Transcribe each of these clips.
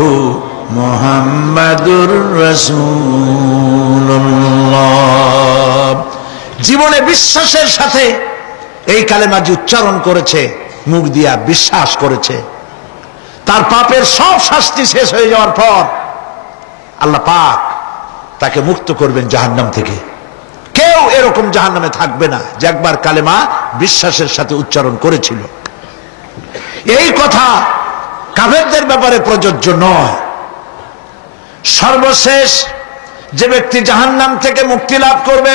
ইল্লাল্লাহু মুহাম্মাদুর রাসূলুল্লাহ। জীবনে বিশ্বাসের সাথে এই কালেমাটি উচ্চারণ করেছে, মুখ দিয়া বিশ্বাস করেছে, তার পাপের সব শাস্তি শেষ হয়ে যাওয়ার পর আল্লাহ পাক তাকে মুক্ত করবেন জাহান্নাম থেকে। কেউ এরকম জাহান্নামে থাকবে না যে একবার কালেমা বিশ্বাসের সাথে উচ্চারণ করেছিল। এই কথা কাফেরদের ব্যাপারে প্রযোজ্য নয়। সর্বশেষ যে ব্যক্তি জাহান্নাম থেকে মুক্তি লাভ করবে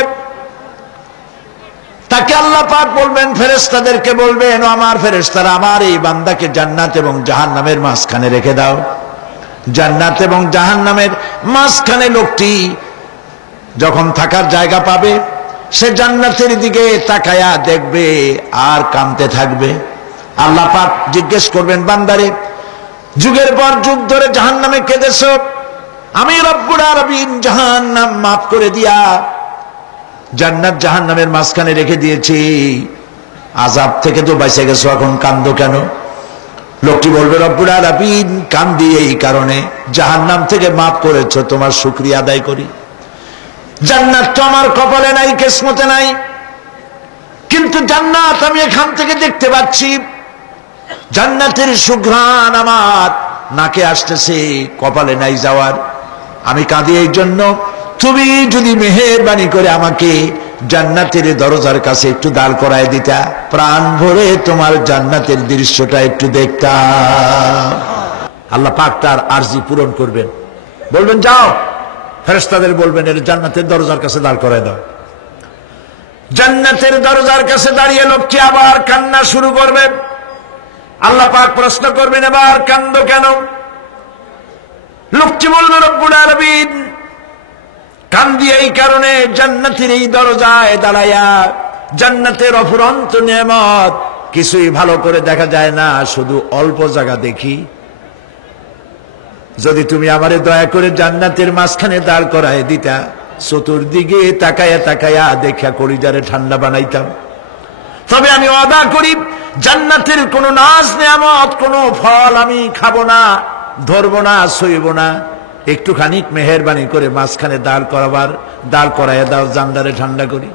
তাকে আল্লাহ পাক বলবেন, ফেরেশতাদেরকে বলবেন, ও আমার ফেরেশতারা, আমার এই বান্দাকে জান্নাত এবং জাহান্নামের মাঝখানে রেখে দাও। জান্নাত এবং জাহান্নামের মাঝখানে লোকটি যখন থাকার জায়গা পাবে সে জান্নাতের দিকে তাকায়া দেখবে আর কাঁদতে থাকবে। আল্লাহ পাক জিজ্ঞেস করবেন, বান্দারে, যুগের পর যুগ ধরে জাহান্নামে কেঁদেছো, আমি রব্বুল আলামিন জাহান্নাম মাফ করে দিয়া জান্নাত জাহান্নামের মাঝখানে রেখে দিয়েছি, আযাব থেকে তো বেঁচে গেছো, এখন কান্দো কেন? লোকটি বলবে, রব্বুল আলামিন কান্দি এই কারণে, জাহান্নাম থেকে মাফ করেছো, তোমার শুকরিয়া আদায় করি। জান্নাত তো আমার কপালে নাই, কিসমতে নাই, কিন্তু জান্নাত আমি এখান থেকে দেখতে পাচ্ছি, জান্নাতের সুঘ্রাণ আমার নাকে আসতেছে, কপালে নাই যাওয়ার। আমি কাঁদি এই জন্য, তুমি যদি মেহেরবানি করে আমাকে জান্নাতের দরজার কাছে একটু দাঁড় করায় দিতা, প্রাণ ভরে তোমার জান্নাতের দৃশ্যটা একটু দেখতাম। আল্লাহ পাক তার আরজি পূরণ করবেন, বলবেন যাও, ফেরেশতাদের বলবেন এর জান্নাতের দরজার কাছে দাঁড় করায় দাও। জান্নাতের দরজার কাছে দাঁড়িয়ে লোকটি আবার কান্না শুরু করবে। আল্লাহ পাক প্রশ্ন করবেন, এবার কান্দো কেন? লোকটি বলবে, রব্বুল আলামিন কান্দি এই কারণে, জান্নাতের এই দরজায় দাঁড়ায়া জান্নাতের অফুরন্ত নেয়ামত কিছুই ভালো করে দেখা যায় না, শুধু অল্প জায়গা দেখি। যদি তুমি আমারে দয়া করে জান্নাতের মাঝখানে দাঁড় করায় দিতা, চতুর্দিকে তাকায়া তাকায়া দেখা কলিজারে ঠান্ডা বানাইতাম। তবে আমি ওয়াদা করি, জান্নাতের কোন নাজ নেয়ামত, কোন ফল আমি খাবো না, ধরবো না, সইব না। একটুখানি মেহেরবানি করে মাঝখানে দাঁড় করাইয়া দাও, জান্নারে ঠান্ডা করি।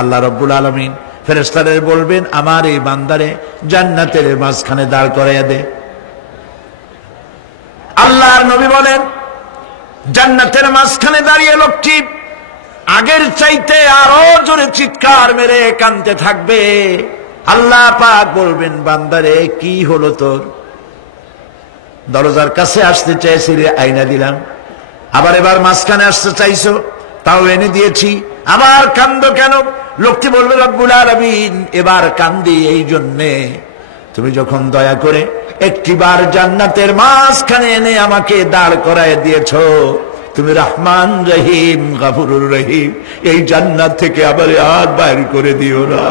আল্লাহ রব্বুল আলামিন ফেরেশতাদের বলবেন, আমার এই বান্দারে জান্নাতের মাঝখানে দাঁড় করাইয়া দে। আল্লাহর নবী বলেন, জান্নাতের মাঝখানে দাঁড়িয়ে লোকটি আগের চাইতে আরো জোরে চিৎকার মেরে কাঁদতে থাকবে। আল্লাহ পাক বলবেন, বান্দারে কি হলো তোর? দরজার কাছে আসতে চাইছিলে, আইনা দিলাম। আবার এবার মাঝখানে আসতে চাইছো, তাও এনে দিয়েছি, আবার কান্দো কেন? লোকটি বলবে, রব্বুল আলামিন এবার কান্দি এই জন্যে, তুমি যখন দয়া করে একটিবার জান্নাতের মাঝখানে এনে আমাকে দাঁড় করায় দিয়েছ, তুমি রহমান রহিম গফুরুর রহিম, এই জান্নাত থেকে আবার আর বাইর করে দিও না।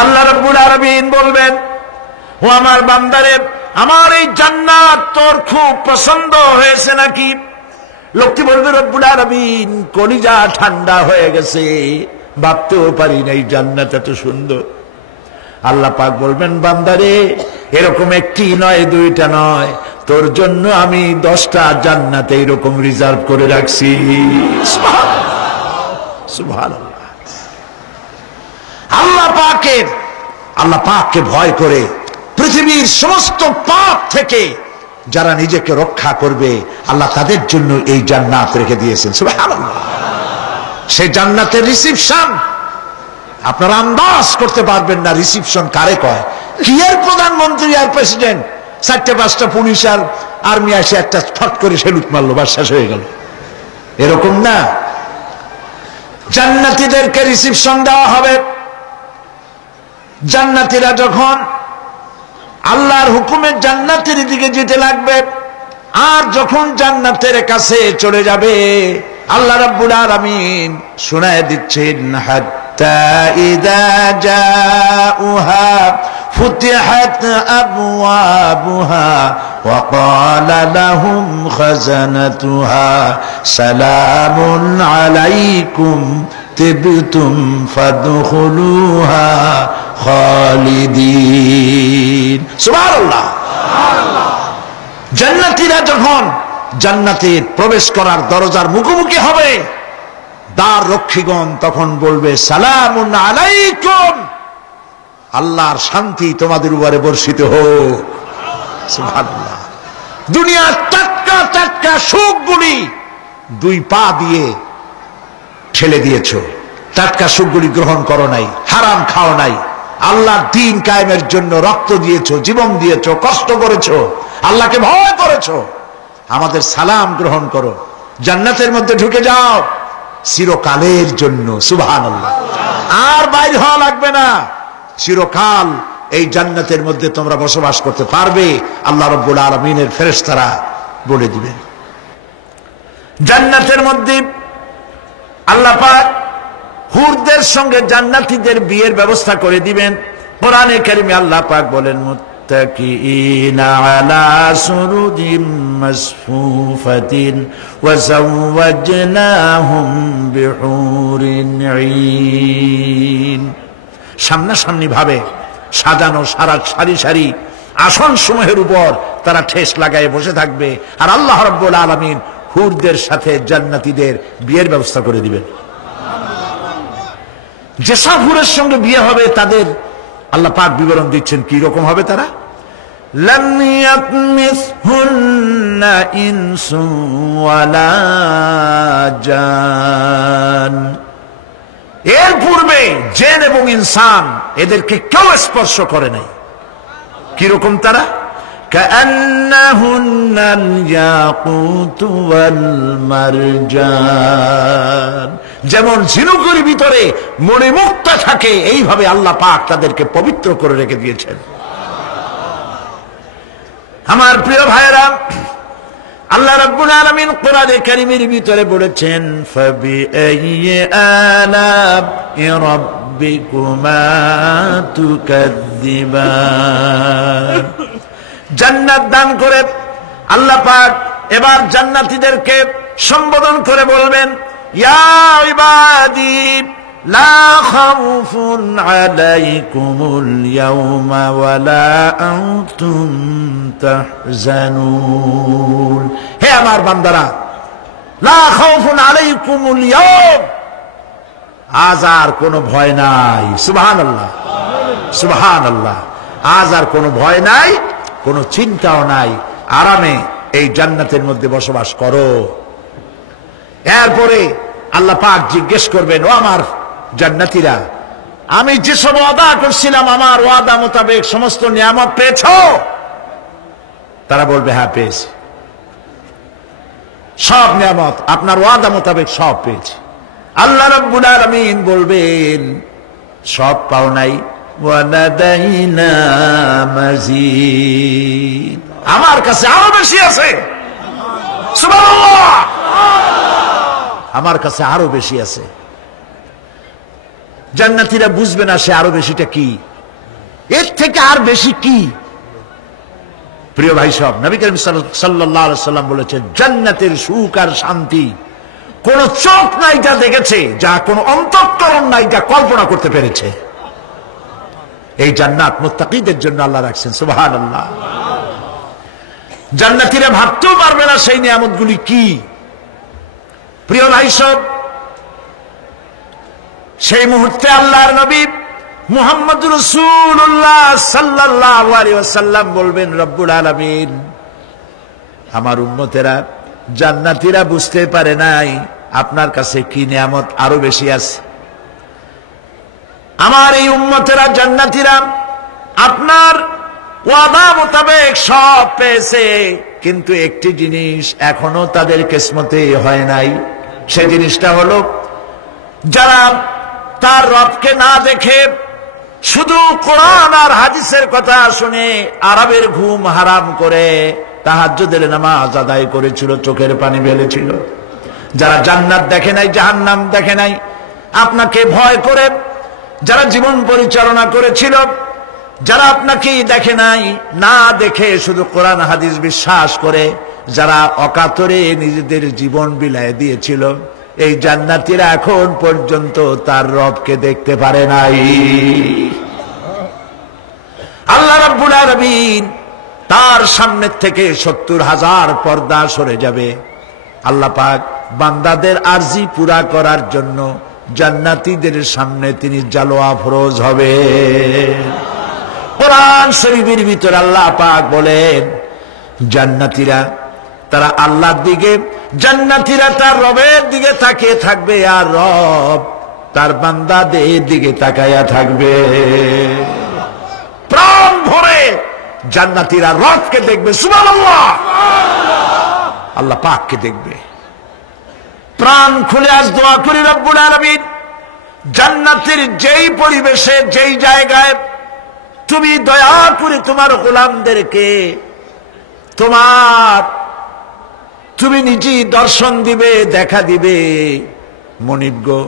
আল্লাহ রাব্বুল আলামিন বলবেন, ও আমার বান্দারে, আমার এই জান্নাত তোর খুব পছন্দ হয়েছে নাকি? লোকটি বলবে, রব্বুল আলামিন কলিজা ঠান্ডা হয়ে গেছে, ভাবতেও পারি না এই জান্নাত এত সুন্দর। আল্লাহ পাক বলবেন, বান্দারে এরকম একটি নয়, দুইটা নয়, তোর জন্য আমি 10টা জান্নাত এরকম রিজার্ভ করে রাখছি। সুবহানাল্লাহ। আল্লাহ পাককে ভয় করে পৃথিবীর সমস্ত পাপ থেকে যারা নিজেকে রক্ষা করবে, আল্লাহ তাদের জন্য এই জান্নাত রেখে দিয়েছেন। সুবহানাল্লাহ। সেই জান্নাতের রিসিপশন আপনারা আন্দাজ করতে পারবেন না, রিসিপশন কারে কয়। কি এর প্রধানমন্ত্রী আর প্রেসিডেন্ট, 4-5টা পুলিশ আর আর্মি এসে একটা ফট করে সেলুট মারলো, বা শেষ হয়ে গেল, এরকম না। জান্নাতীদেরকে রিসিপশন দেওয়া হবে। জান্নাতীরা যখন আল্লাহর হুকুমে জান্নাতের দিকে যেতে লাগবে, আর যখন জান্নাতের কাছে চলে যাবে, আল্লাহ রাব্বুল আলামিন শোনায় দিচ্ছেন, হাত্তা ইযা জাউহা ফুতিহাত আবওয়াবুহা ওয়া ক্বালা লাহুম খাজানাতুহা সালামুন আলাইকুম তিবতুম ফাদখুলুহা খালিদিন। সুবহানাল্লাহ। জান্নাতীরা যখন জান্নাতে প্রবেশ করার দরজার মুখোমুখি হবে, দ্বার রক্ষীগণ তখন বলবে সালামুন আলাইকুম, আল্লাহর শান্তি তোমাদের উপরে বর্ষিত হোক। সুবহানাল্লাহ। দুনিয়ার টাটকা টাটকা সুখগুলি দুই পা দিয়ে ঠেলে দিয়েছো, টাটকা সুখগুলি গ্রহণ করো নাই, হারাম খাও নাই, আল্লাহর দ্বীন কায়েমের জন্য রক্ত দিয়েছো, জীবন দিয়েছো, কষ্ট করেছো, আল্লাহকে ভয় করেছো। আমাদের সালাম গ্রহণ করো, জান্নাতের মধ্যে ঢুকে যাও চিরকালের জন্য। সুবহানাল্লাহ। আর বাইরে হওয়া লাগবে না, চিরকাল এই জান্নাতের মধ্যে তোমরা বসবাস করতে পারবে, আল্লাহ রাব্বুল আলামিনের ফেরেশতারা বলে দিবেন। জান্নাতের মধ্যে আল্লাহ পাক হুরদের সঙ্গে জান্নাতীদের বিয়ের ব্যবস্থা করে দিবেন। কোরআনে কারিমে আল্লাহ পাক বলেন মুত্তাকিইনা আলা সুরুজিম মাসফুফাতিন ওয়া যাওয়াজনাহুম বিহুরিন ঈন। সামনাসামনি ভাবে সাজানো সারি সারি আসন সমূহের উপর তারা ঠেস লাগায় বসে থাকবে, আর আল্লাহ রাব্বুল আলামিন হুরদের সাথে জান্নাতীদের বিয়ের ব্যবস্থা করে দিবেন। যেসব হুরের সঙ্গে বিয়ে হবে তাদের আল্লাহ পাক বিবরণ দিচ্ছেন কি রকম হবে তারা। লাম ইয়াতমিসহুন্না ইনসুন ওয়ালা জান, এর পূর্বে জিন এবং ইনসান এদেরকে কেউ স্পর্শ করে নাই। কি রকম তারা? কাআন্নাহুন্নাল ইয়াকুতু ওয়াল মারজান, যেমন ঝিনুকের ভিতরে মণিমুক্তা থাকে এইভাবে আল্লাহ পাক তাদেরকে পবিত্র করে রেখে দিয়েছেন। আমার প্রিয় ভাইরা, আল্লাহ রাব্বুল আলামিন কোরআনে কারীমের ভিতরে বলেছেন ফাবিআইয়ি আলা'i রাব্বিকুমা তুকাদ্দিবান। জান্নাত দান করে আল্লাহ পাক এবার জান্নাতীদেরকে সম্বোধন করে বলবেন ইয়া ইবাদি লা খাউফুন আলাইকুমুল ইয়াওমা ওয়ালা আনতুম তাহজানুন। হে আমার বান্দারা, লা খাউফুন আলাইকুমুল ইয়াওম, আজ আর কোনো ভয় নাই। সুবহানাল্লাহ, সুবহানাল্লাহ। আজ আর কোনো ভয় নাই, কোনো চিন্তাও নাই, আরামে এই জান্নাতের মধ্যে বসবাস করো। এরপরে আল্লাহ পাক জিজ্ঞেস করবেন ও আমার জান্নাতীরা, আমি যেসব ওয়াদা করছিলাম আমার ওয়াদা মোতাবেক সমস্ত নিয়ামত পেয়েছো? তারা বলবে হ্যাঁ পেয়েছি, সব নিয়ামত আপনার ওয়াদা মোতাবেক সব পেয়েছি। আল্লাহ রাব্বুল আলামিন বলবেন সব পাও নাই, ওয়ালাদাইনা মাজিদ, আমার কাছে আরো বেশি আছে। সুবহানাল্লাহ, আমার কাছে আরো বেশি আছে। জান্নাতীরা বুঝবে না সে আরো বেশিটা কি, এর থেকে আর বেশি কি। প্রিয় ভাই সব, নবী করিম সাল্লাল্লাহু আলাইহি সাল্লাম বলেছেন জান্নাতের সুখ আর শান্তি কোন চোখ নাই যা দেখেছে, যা কোন অন্তঃকরণ নাই যা কল্পনা করতে পেরেছে। এই জান্নাত মুত্তাকিদের জন্য আল্লাহ রাখছেন। সুবহানাল্লাহ। জান্নাতীরা ভাবতেও পারবে না সেই নিয়ামতগুলি কি। প্রিয় ভাই সব, সেই মুহূর্তে আল্লাহর নবী মুহাম্মদুর রাসূলুল্লাহ সাল্লাল্লাহু আলাইহি ওয়াসাল্লাম বলবেন রব্বুল আলামিন, আমার উম্মতেরা জান্নাতীরা বুঝতে পারে নাই আপনার কাছে কি নিয়ামত আরো বেশি আছে। আমার এই উম্মতেরা জান্নাতীরা আপনার ওয়াদা মোতাবেক সব পেয়েছে, কিন্তু একটি জিনিস এখনো তাদের কিসমতে হয় নাই। সে জিনিসটা হলো যারা তার রবকে না দেখে শুধু কোরআন আর হাদিসের কথা শুনে আরবের ঘুম হারাম করে তাহাজ্জুদের নামাজ আদায় করেছিল, চোখের পানি ফেলেছিল, যারা জান্নাত দেখে নাই, জাহান্নাম দেখে নাই, আপনাকে ভয় করে যারা জীবন পরিচালনা করেছিল, যারা আপনাকে দেখে নাই, না দেখে শুধু কোরআন হাদিস বিশ্বাস করে যারা অকাতরে নিজেদের জীবন বিলায় দিয়েছিল, এই জান্নাতীরা এখন পর্যন্ত তার রবকে দেখতে পারে নাই। আল্লাহ রাব্বুল আলামিন তার সামনে থেকে 70,000 পর্দা সরে যাবে। আল্লাহ পাক বান্দাদের আরজি পুরা করার জন্য জান্নাতীদের সামনে তিনি জালোয়া ফরজ হবে। কোরআন শরীফের ভিতরে আল্লাহ পাক বলেন, জান্নাতীরা তারা আল্লাহর দিকে, জান্নাতীরা তার রবের দিকে তাকিয়ে থাকবে, আর রব তার বান্দাদের দিকে তাকায়া থাকবে। প্রাণ ভরে জান্নাতীরা রবকে দেখবে, সুবহানাল্লাহ, আল্লাহ পাককে দেখবে। প্রাণ খুলে আজ দোয়া করি রব্বুল আলামিন, জান্নাতের যেই পরিবেশে, যেই জায়গায় তুমি দয়া করে তোমার গোলামদেরকে তুমি নিজেই দর্শন দিবে, দেখা দিবে। মনিব গো,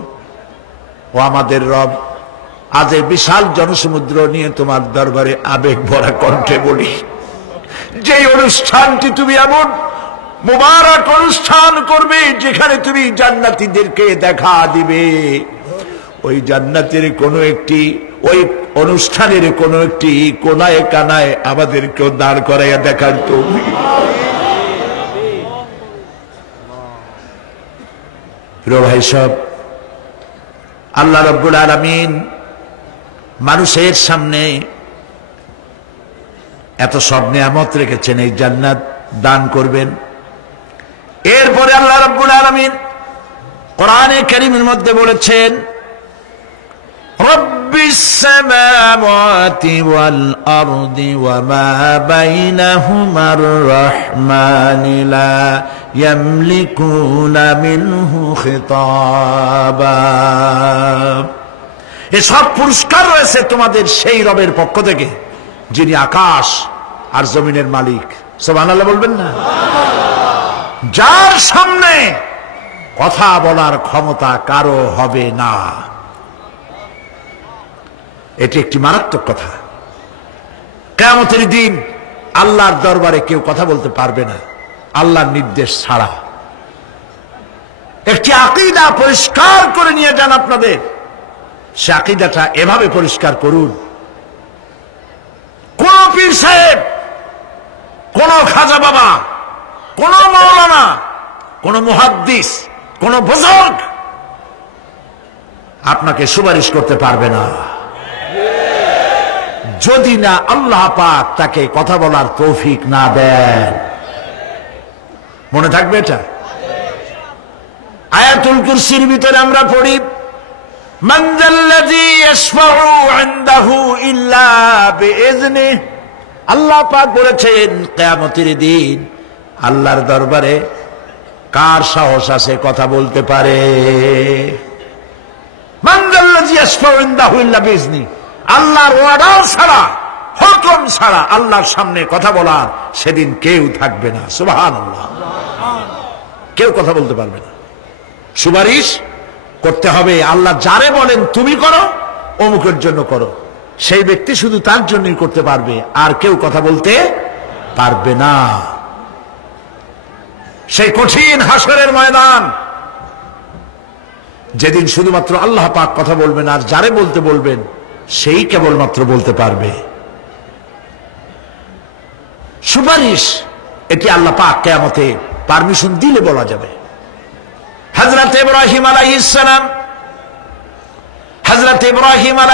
ও আমাদের রব, আজ এই বিশাল জনসমুদ্র নিয়ে তোমার দরবারে আবেগ ভরা কণ্ঠে বলি, যে অনুষ্ঠানটি তুমি এমন মুবারক অনুষ্ঠান করবে যেখানে তুমি জান্নাতীদেরকে দেখা দিবে, ওই জান্নাতের কোনো একটি, ওই অনুষ্ঠানের কোনো একটি কোনায় কানায় আমাদেরকেও দাঁড় করাইয়া দেখার তৌফিক। প্রিয় ভাই সব, আল্লাহ রাব্বুল আলামিন মানুষের সামনে এত সব নিয়ামত রেখেছেন, এই জান্নাত দান করবেন। এরপরে আল্লাহ রাব্বুল আলামিন কোরআনে কারীমের মধ্যে বলেছেন, রব্বিস সামাওয়াতি ওয়াল আরদি ওয়া মা বাইনাহুমার রাহমানি লা ইয়ামলিকুনা মিনহু খিতাবা। এসব পুরস্কার রয়েছে তোমাদের সেই রবের পক্ষ থেকে যিনি আকাশ আর জমিনের মালিক। সুবহানাল্লাহ বলবেন না? যার সামনে কথা বলার ক্ষমতা কারো হবে না। এটি একটি মারাত্মক কথা। কিয়ামতের দিন আল্লাহর দরবারে কেউ কথা বলতে পারবে না আল্লাহর নির্দেশ ছাড়া। একটি আকীদা পরিষ্কার করে নিয়ে যান আপনাদের, সে আকীদাটা এভাবে পরিষ্কার করুন, কোন পীর সাহেব, কোন খাজা বাবা, কোন মাওলানা, কোন মুহাদ্দিস, কোন বুজুর্গ আপনাকে সুপারিশ করতে পারবে না যদি না আল্লাহ পাক তাকে কথা বলার তৌফিক না দেন। মনে থাকবে এটা। আয়াতুল কুরসির ভিতরে আমরা পড়ি, মান যাল্লাযী ইয়াশফাউ ইনদাহু ইল্লা বিইজনিহি। আল্লাহ পাক বলেছেন কিয়ামতের দিন আল্লাহর দরবারে কার সাহস আছে কথা বলতে পারে? মান যাল্লাযী ইয়াশফাউ ইনদাহু ইল্লা বিইজনিহি। আল্লাহর ওয়াদা ছাড়া, হুকুম ছাড়া আল্লাহর সামনে কথা বলার সেদিন কেউ থাকবে না। সুবহানাল্লাহ। কেউ কথা বলতে পারবে না। সুপারিশ করতে হবে আল্লাহ যারে বলেন তুমি করো, অমুকের জন্য করো, সেই ব্যক্তি শুধু তার জন্যই করতে পারবে, আর কেউ কথা বলতে পারবে না। সেই কঠিন হাসরের ময়দান, যেদিন শুধুমাত্র আল্লাহ পাক কথা বলবেন, আর যারে বলতে বলবেন সেই কেবলমাত্র বলতে পারবে। সুপারিশ এটি আল্লাহ পাক কিয়ামতে পারমিশন দিলে বলা যাবে। হযরত ইব্রাহিম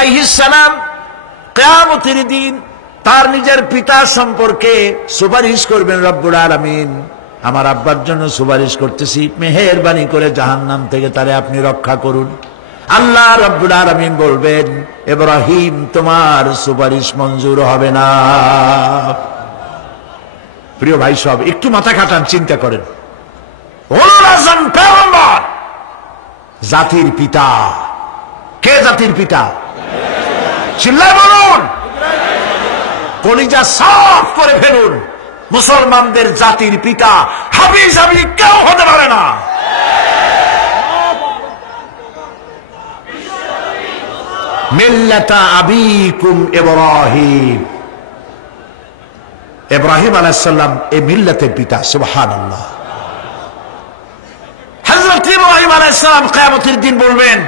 আলাইহিস সালাম কিয়ামতের দিন তার নিজের পিতা সম্পর্কে সুপারিশ করবেন, রব্বুল আলামিন আমার আব্বার জন্য সুপারিশ করতেছি, মেহেরবানি করে জাহান্নাম থেকে তারে আপনি রক্ষা করুন। আল্লাহ রাব্বুল আলামিন বলবেন, ইব্রাহিম তোমার সুপারিশ মঞ্জুর হবে না। প্রিয় ভাই সব, একটু মাথা খাটান, চিন্তা করেন। উলুল আযম পয়গম্বর, জাতির পিতা। কে জাতির পিতা? চিল্লায় বলুন, কলিজা সাফ করে ফেলুন। মুসলমানদের জাতির পিতা হাফিজ আবি কেউ হতে পারে না। মিল্লাতা আবিকুম ইব্রাহিম। ইব্রাহিম আলাইহিস সালাম এই মিল্লাতের পিতা। সুবহানাল্লাহ। হযরত ইব্রাহিম আলাইহিস সালাম কিয়ামতের দিন বলবেন,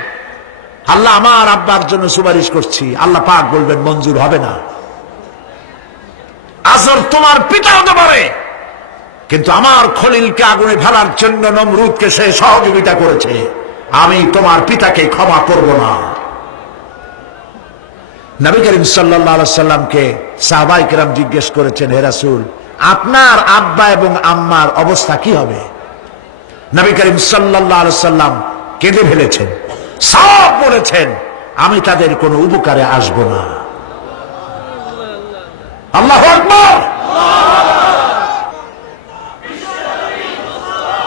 আল্লাহ আমার আব্বার জন্য সুপারিশ করছি। আল্লাহ পাক বলবেন মঞ্জুর হবে না। আজর তোমার পিতা হতে পারে, কিন্তু আমার খলিলকে আগুনে ফেলার জন্য নমরুদকে সে সহযোগিতা করেছে, আমি তোমার পিতাকে ক্ষমা করব না। নবী করিম সাল্লাল্লাহু আলাইহি সাল্লামকে সাহাবায়ে কেরাম জিজ্ঞেস করেছেন, হে রাসূল, আপনার আব্বা এবং আম্মার অবস্থা কি হবে? নবী করিম সাল্লাল্লাহু আলাইহি সাল্লাম কেঁদে ফেলেছেন, সব বলেছেন, আমি তাদের কোনো উপকারে আসব না। আল্লাহু আকবার।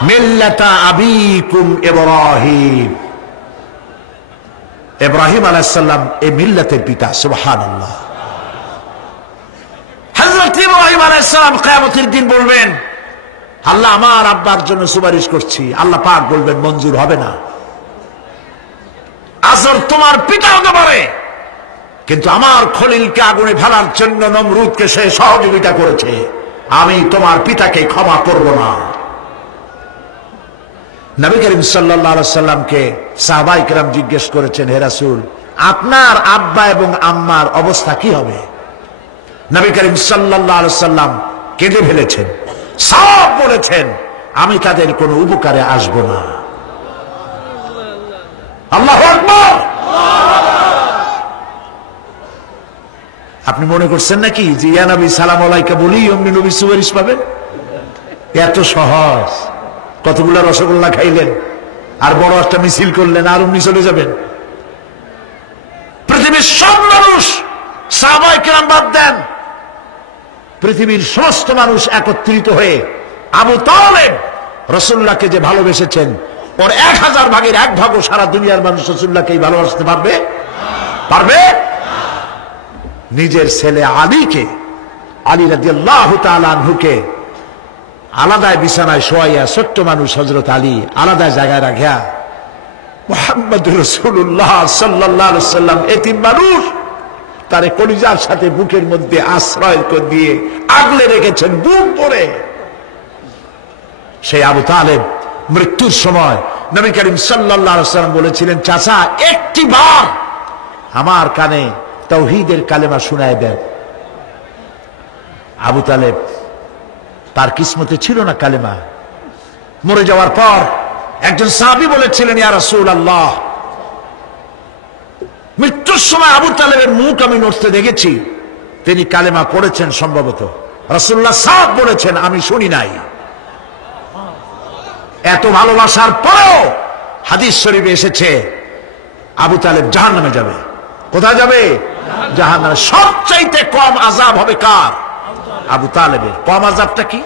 মিল্লাতা আবিকুম ইব্রাহিম, ইব্রাহিম আলাইহিস সালাম এই মিল্লাতের পিতা। সুবহানাল্লাহ। হযরত ইব্রাহিম আলাইহিস সালাম কিয়ামতের দিন বলবেন, আল্লাহ আমার আব্বার জন্য সুপারিশ করছি, আল্লাহ পাক বলবেন মঞ্জুর হবে না। আজর তোমার পিতা হতে পারে, কিন্তু আমার খলিলকে আগুনে ফেলার জন্য নমরুদকে সে সহযোগিতা করেছে, আমি তোমার পিতাকে ক্ষমা করব না। নবী করিম সাল্লাল্লাহু আলাইহি সাল্লামকে সাহাবায়ে কেরাম জিজ্ঞেস করেছেন, হে রাসূল, আপনার আব্বা এবং আম্মার অবস্থা কি হবে? নবী করিম সাল্লাল্লাহু আলাইহি সাল্লাম কেঁদে ফেলেছেন, সব বলেছেন, আমি তাদের কোনো উপকারে আসব না। আল্লাহু আকবার। আপনি মনে করছেন নাকি যে ইয়া নবী সালাম আলাইকা বলি অমনি নবী সুপারিশ পাবেন? এত সহজ। কতগুলা রসগোল্লা খাইলেন আর বড় একটা মিছিল করলেন আর অমনি চলে যাবেন? পৃথিবীর সব মানুষ, সাহাবায়ে কেরাম বাদ দেন, পৃথিবীর সমস্ত মানুষ একত্রিত হয়ে আবু তালেব রাসূলুল্লাহকে যে ভালোবেসেছেন, ওর 1000 ভাগের 1 ভাগও সারা দুনিয়ার মানুষ রাসূলুল্লাহকেই ভালোবাসতে পারবে? পারবে? নিজের ছেলে আলীকে, আলী রাদিয়াল্লাহু তাআলা আনহুকে আলাদা বিছানায় শোয়াইয়া, ছোট্ট মানুষ হযরত আলী আলাদা জায়গায় রাখিয়া মুহাম্মদুর রাসূলুল্লাহ সাল্লাল্লাহু আলাইহি সাল্লাম এতিম মানুষ, তারে কলিজার সাথে বুকের মধ্যে আশ্রয় করে দিয়ে আগলে রেখেছেন বুক ভরে। সেই আবু তালেব মৃত্যুর সময় নবী করিম সাল্লাল্লাহু আলাইহি সাল্লাম বলেছিলেন, চাচা একটি বার আমার কানে তাওহীদের কালেমা শোনায় দেন। আবু তালেব, তার কিসমতে ছিল না কালেমা। মরে যাওয়ার পর একজন সাহাবী বলেছিলেন, ইয়া রাসূলুল্লাহ, মৃত্যুর সময় আবু তালেবের মুখ আমি নড়তে দেখেছি, তিনি কালেমা পড়েছেন সম্ভবত। রাসূলুল্লাহ সাফ বলেছেন, আমি শুনি নাই। এত ভালোবাসার পরেও হাদিস শরীফে এসেছে আবু তালেব জাহান্নামে যাবে। কোথায় যাবে? জাহান্নামে। সবচাইতে কম আযাব হবে কার? আবু তালেবের। কম আযাবটা কি?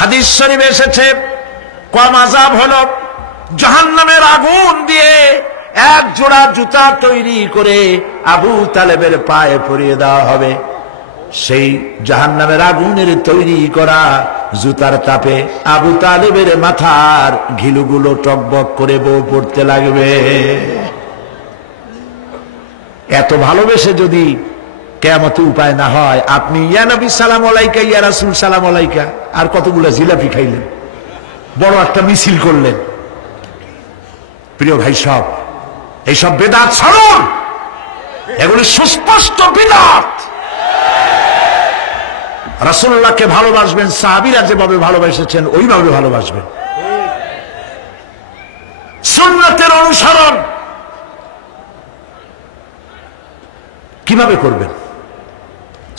হাদিস শরীফে এসেছে কম আযাব হলো জাহান্নামের আগুন দিয়ে এক জোড়া জুতা তৈরি করে আবু তালেবের পায়ে পরিয়ে দেওয়া হবে। সেই জাহান্নামের আগুনের তৈরি করা জুতার তাপে আবু তালেবের মাথার ঘিলুগুলো টকবক করে বউ পড়তে লাগবে। এত ভালোবেসে যদি কিয়ামতে উপায় না হয়, আপনি ইয়া নবী সালাম আলাইকা, ইয়া রাসূল সালাম আলাইকা, আর কতগুলো জিলাপি খাইলেন, বড় একটা মিছিল করলেন। প্রিয় ভাই সব, এইসব বেদাত ছাড়ুন, এগুলি সুস্পষ্ট বিদআত। রাসূলুল্লাহকে ভালোবাসবেন, সাহাবীরা যেভাবে ভালোবেসেছেন ওইভাবে ভালোবাসবেন। সুন্নতের অনুসরণ কিভাবে করবেন?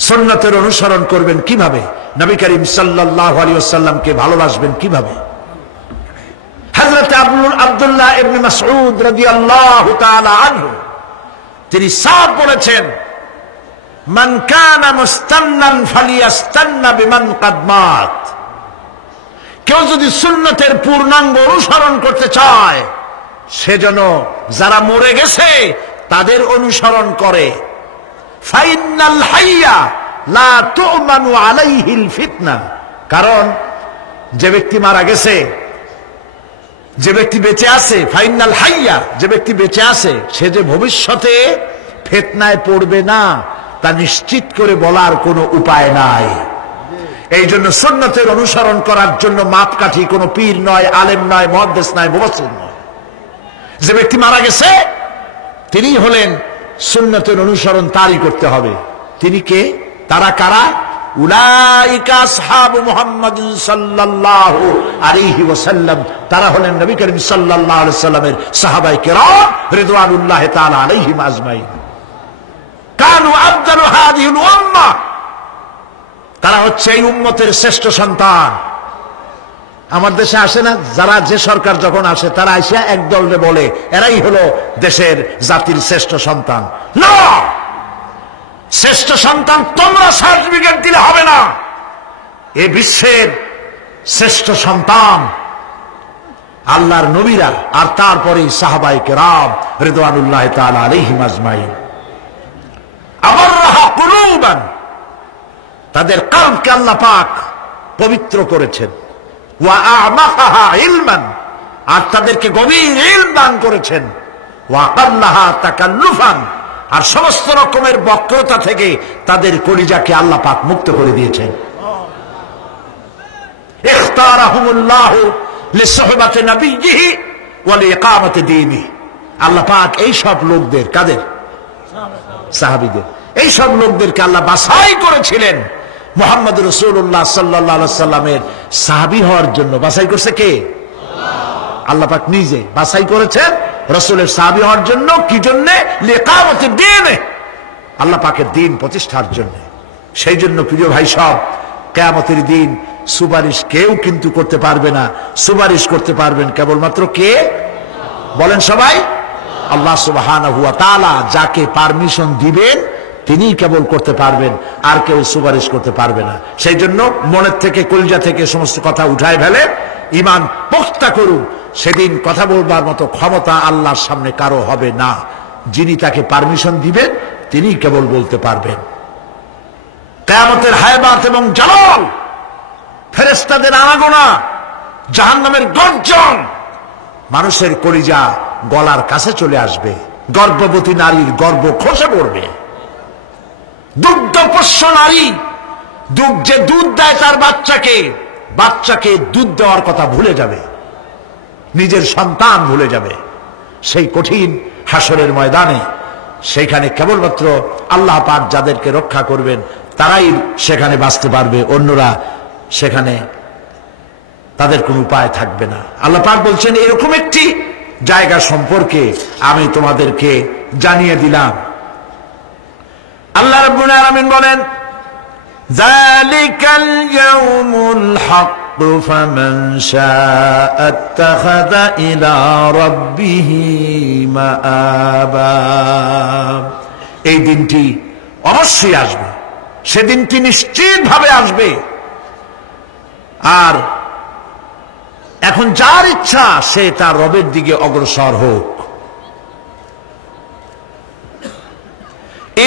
সুন্নতের অনুসরণ করবেন কিভাবে? নবী করিম সাল্লাল্লাহু আলাইহি ওয়াসাল্লামকে ভালোবাসবেন কিভাবে? হযরত আব্দুল্লাহ ইবনে মাসউদ রাদিয়াল্লাহু তাআলা আনহু তিনি সাফ বলেছেন, মান কানা মুস্তান্নান ফালিয়াস্তান্না বিমান কাদ মাত। কেউ যদি সুন্নতের পূর্ণাঙ্গ অনুসরণ করতে চায়, সেজন্য যারা মরে গেছে তাদের অনুসরণ করে। ফাইনাল হাইয়া লা তু'মানু আলাইহিল ফিতনা। কারণ যে ব্যক্তি মারা গেছে, যে ব্যক্তি বেঁচে আছে, ফাইনাল হাইয়া, যে ব্যক্তি বেঁচে আছে, সে যে ভবিষ্যতে ফিতনায় পড়বে না তা নিশ্চিত করে বলার কোনো উপায় নাই। এই জন্য সুন্নতের অনুসরণ করার জন্য মাপকাঠি কোনো পীর নয়, আলেম নয়, মুহাদ্দিস নয়, মুফাসসির নয়। যে ব্যক্তি মারা গেছে তিনি হলেন সুন্নতের অনুসরণ তারই করতে হবে। তিনি কে? তারা কারা? উলাইকা আসহাবু মুহাম্মাদিন সাল্লাল্লাহু আলাইহি ওয়াসাল্লাম, তারা হলেন নবী করিম সাল্লাল্লাহু আলাইহি সাল্লামের সাহাবায়ে কেরাম রিদওয়ানুল্লাহি তাআলা আলাইহিম আজমাইন। কানু আফদালু হাযিহিল উম্মাহ, তারা হচ্ছে এই উম্মতের শ্রেষ্ঠ সন্তান। আমার দেশে আসে না যারা, যে সরকার যখন আসে তারা আইসা এক দলে বলে এরাই হলো দেশের জাতির শ্রেষ্ঠ সন্তান। না, শ্রেষ্ঠ সন্তান তোমরা সার্টিফিকেট দিলে হবে না। এ বিশ্বের শ্রেষ্ঠ সন্তান আল্লাহর নবীরা, আর তারপরে সাহাবায়ে কেরাম রিদওয়ানুল্লাহি তাআলা আলাইহিম আজমাইন। আবাররাহা কুলুবান, তাদের কলবকে আল্লাহ পাক পবিত্র করেছেন। ওয়া আমাকাহা ইলমান, আর তাদেরকে গভীর ইলম দান করেছেন। ওয়া আকাল্লাহা তাকাল্লুফান, আর সমস্ত রকমের বক্রতা থেকে তাদের কলিজাকে আল্লাহ পাক মুক্ত করে দিয়েছেন। ইখতারাহুমুল্লাহু লিসুহবাতি নবিয়্যিহি ওয়া লিইকামাতি দীনিহি, আল্লাহ পাক এই সব লোকদের, কাদের? সাহাবীদের, এই সব লোকদেরকে আল্লাহ বাছাই করেছিলেন মুহাম্মদ রাসূলুল্লাহ সাল্লাল্লাহু আলাইহি সাল্লামের সাহাবী হওয়ার জন্য। বাছাই করছে কে? আল্লাহ পাক নিজে বাছাই করেছেন রাসূলের সাহাবী হওয়ার জন্য। কি জন্য? লিইকামাতি দীনিহি, আল্লাহ পাকের দ্বীন প্রতিষ্ঠার জন্য। সেই জন্য প্রিয় ভাই সব, কিয়ামতের দিন সুপারিশ কেউ কিন্তু করতে পারবে না। সুপারিশ করতে পারবেন কেবলমাত্র কে? বলেন সবাই। আল্লাহ সুবহানাহু ওয়া তাআলা যাকে পারমিশন দিবেন তিনি কেবল করতে পারবেন, আর কেউ সুপারিশ করতে পারবে না। সেই জন্য মনের থেকে, কলিজা থেকে সমস্ত কথা উঠায় ফেলে ঈমান পোক্তা করুন। সেদিন কথা বলবার মতো ক্ষমতা আল্লাহর সামনে কারো হবে না। যিনি তাকে পারমিশন দিবেন তিনি কেবল বলতে পারবেন। কিয়ামতের হায়বাত এবং জালাল, ফেরেশতাদের আনাগোনা, জাহান্নামের গর্জন, মানুষের কলিজা গলার কাছে চলে আসবে। গর্ভবতী নারীর গর্ভ খসে পড়বে। দুগ্ধপোষ্য নারী, যে দুধ দেয় তার বাচ্চাকে দুধ দেওয়ার কথা ভুলে যাবে, নিজের সন্তান ভুলে যাবে। সেই কঠিন হাসরের ময়দানে, সেইখানে কেবলমাত্র আল্লাহ পাক যাদেরকে রক্ষা করবেন তারাই সেখানে বাঁচতে পারবে, অন্যরা সেখানে তাদের কোনো উপায় থাকবে না। আল্লাহ পাক বলছেন এরকম একটি জায়গা সম্পর্কে আমি তোমাদেরকে জানিয়ে দিলাম। আল্লাহ রাব্বুল আলামিন বলেন, যালিকাল ইয়াউমুল হক ফামান শাআ আত্তাখাযা ইলা রাব্বিহি মাআবা। এই দিনটি অবশ্যই আসবে, সেদিনটি নিশ্চিতভাবে আসবে। আর এখন যার ইচ্ছা সে তার রবের দিকে অগ্রসর হোক।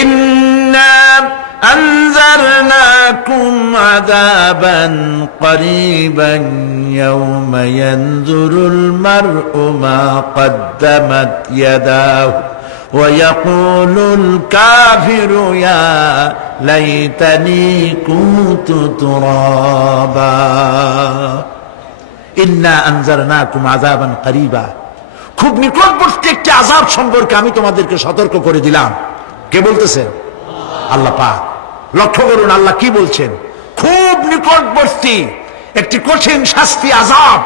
ইন্না আনজারনাকুম আযাবান করিবান ইয়াওমা ইয়ানজুরুল মার'উ মা কদ্দামাত ইয়াদাহু ওয়া ইয়াকুলুল কাফিরু ইয়া লাইতানি কুনতু তুরাবা। ইন্না আনজারনাকুম আযাবান করিবা, খুব নিকটবর্তী একটি আযাব সম্পর্কে আমি তোমাদেরকে সতর্ক করে দিলাম। কে বলতেছেন? আল্লাহ পাক। লক্ষ্য করুন আল্লাহ কি বলছেন। খুব নিকটবর্তী একটি কঠিন শাস্তি, আযাব,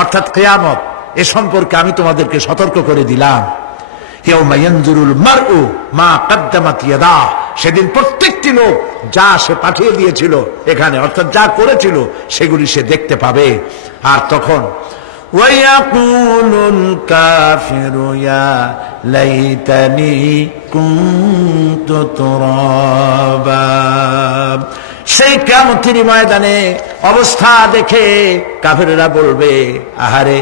অর্থাৎ কিয়ামত, এ সম্পর্কে আমি তোমাদেরকে সতর্ক করে দিলাম। ইয়াউমা ইয়ানজুরুল মার'উ মা কদ্দামাত ইয়াদাহু, সেদিন প্রত্যেকটি লোক যা সে পাঠিয়ে দিয়েছিল এখানে, অর্থাৎ যা করেছিল সেগুলি সে দেখতে পাবে। আর তখন ওয়ায়াকুলুল কাফিরু ইয়া লাইতানি কুনতু তুরাবা। সেই কিয়ামতের ময়দানে অবস্থা দেখে কাফেররা বলবে, আহারে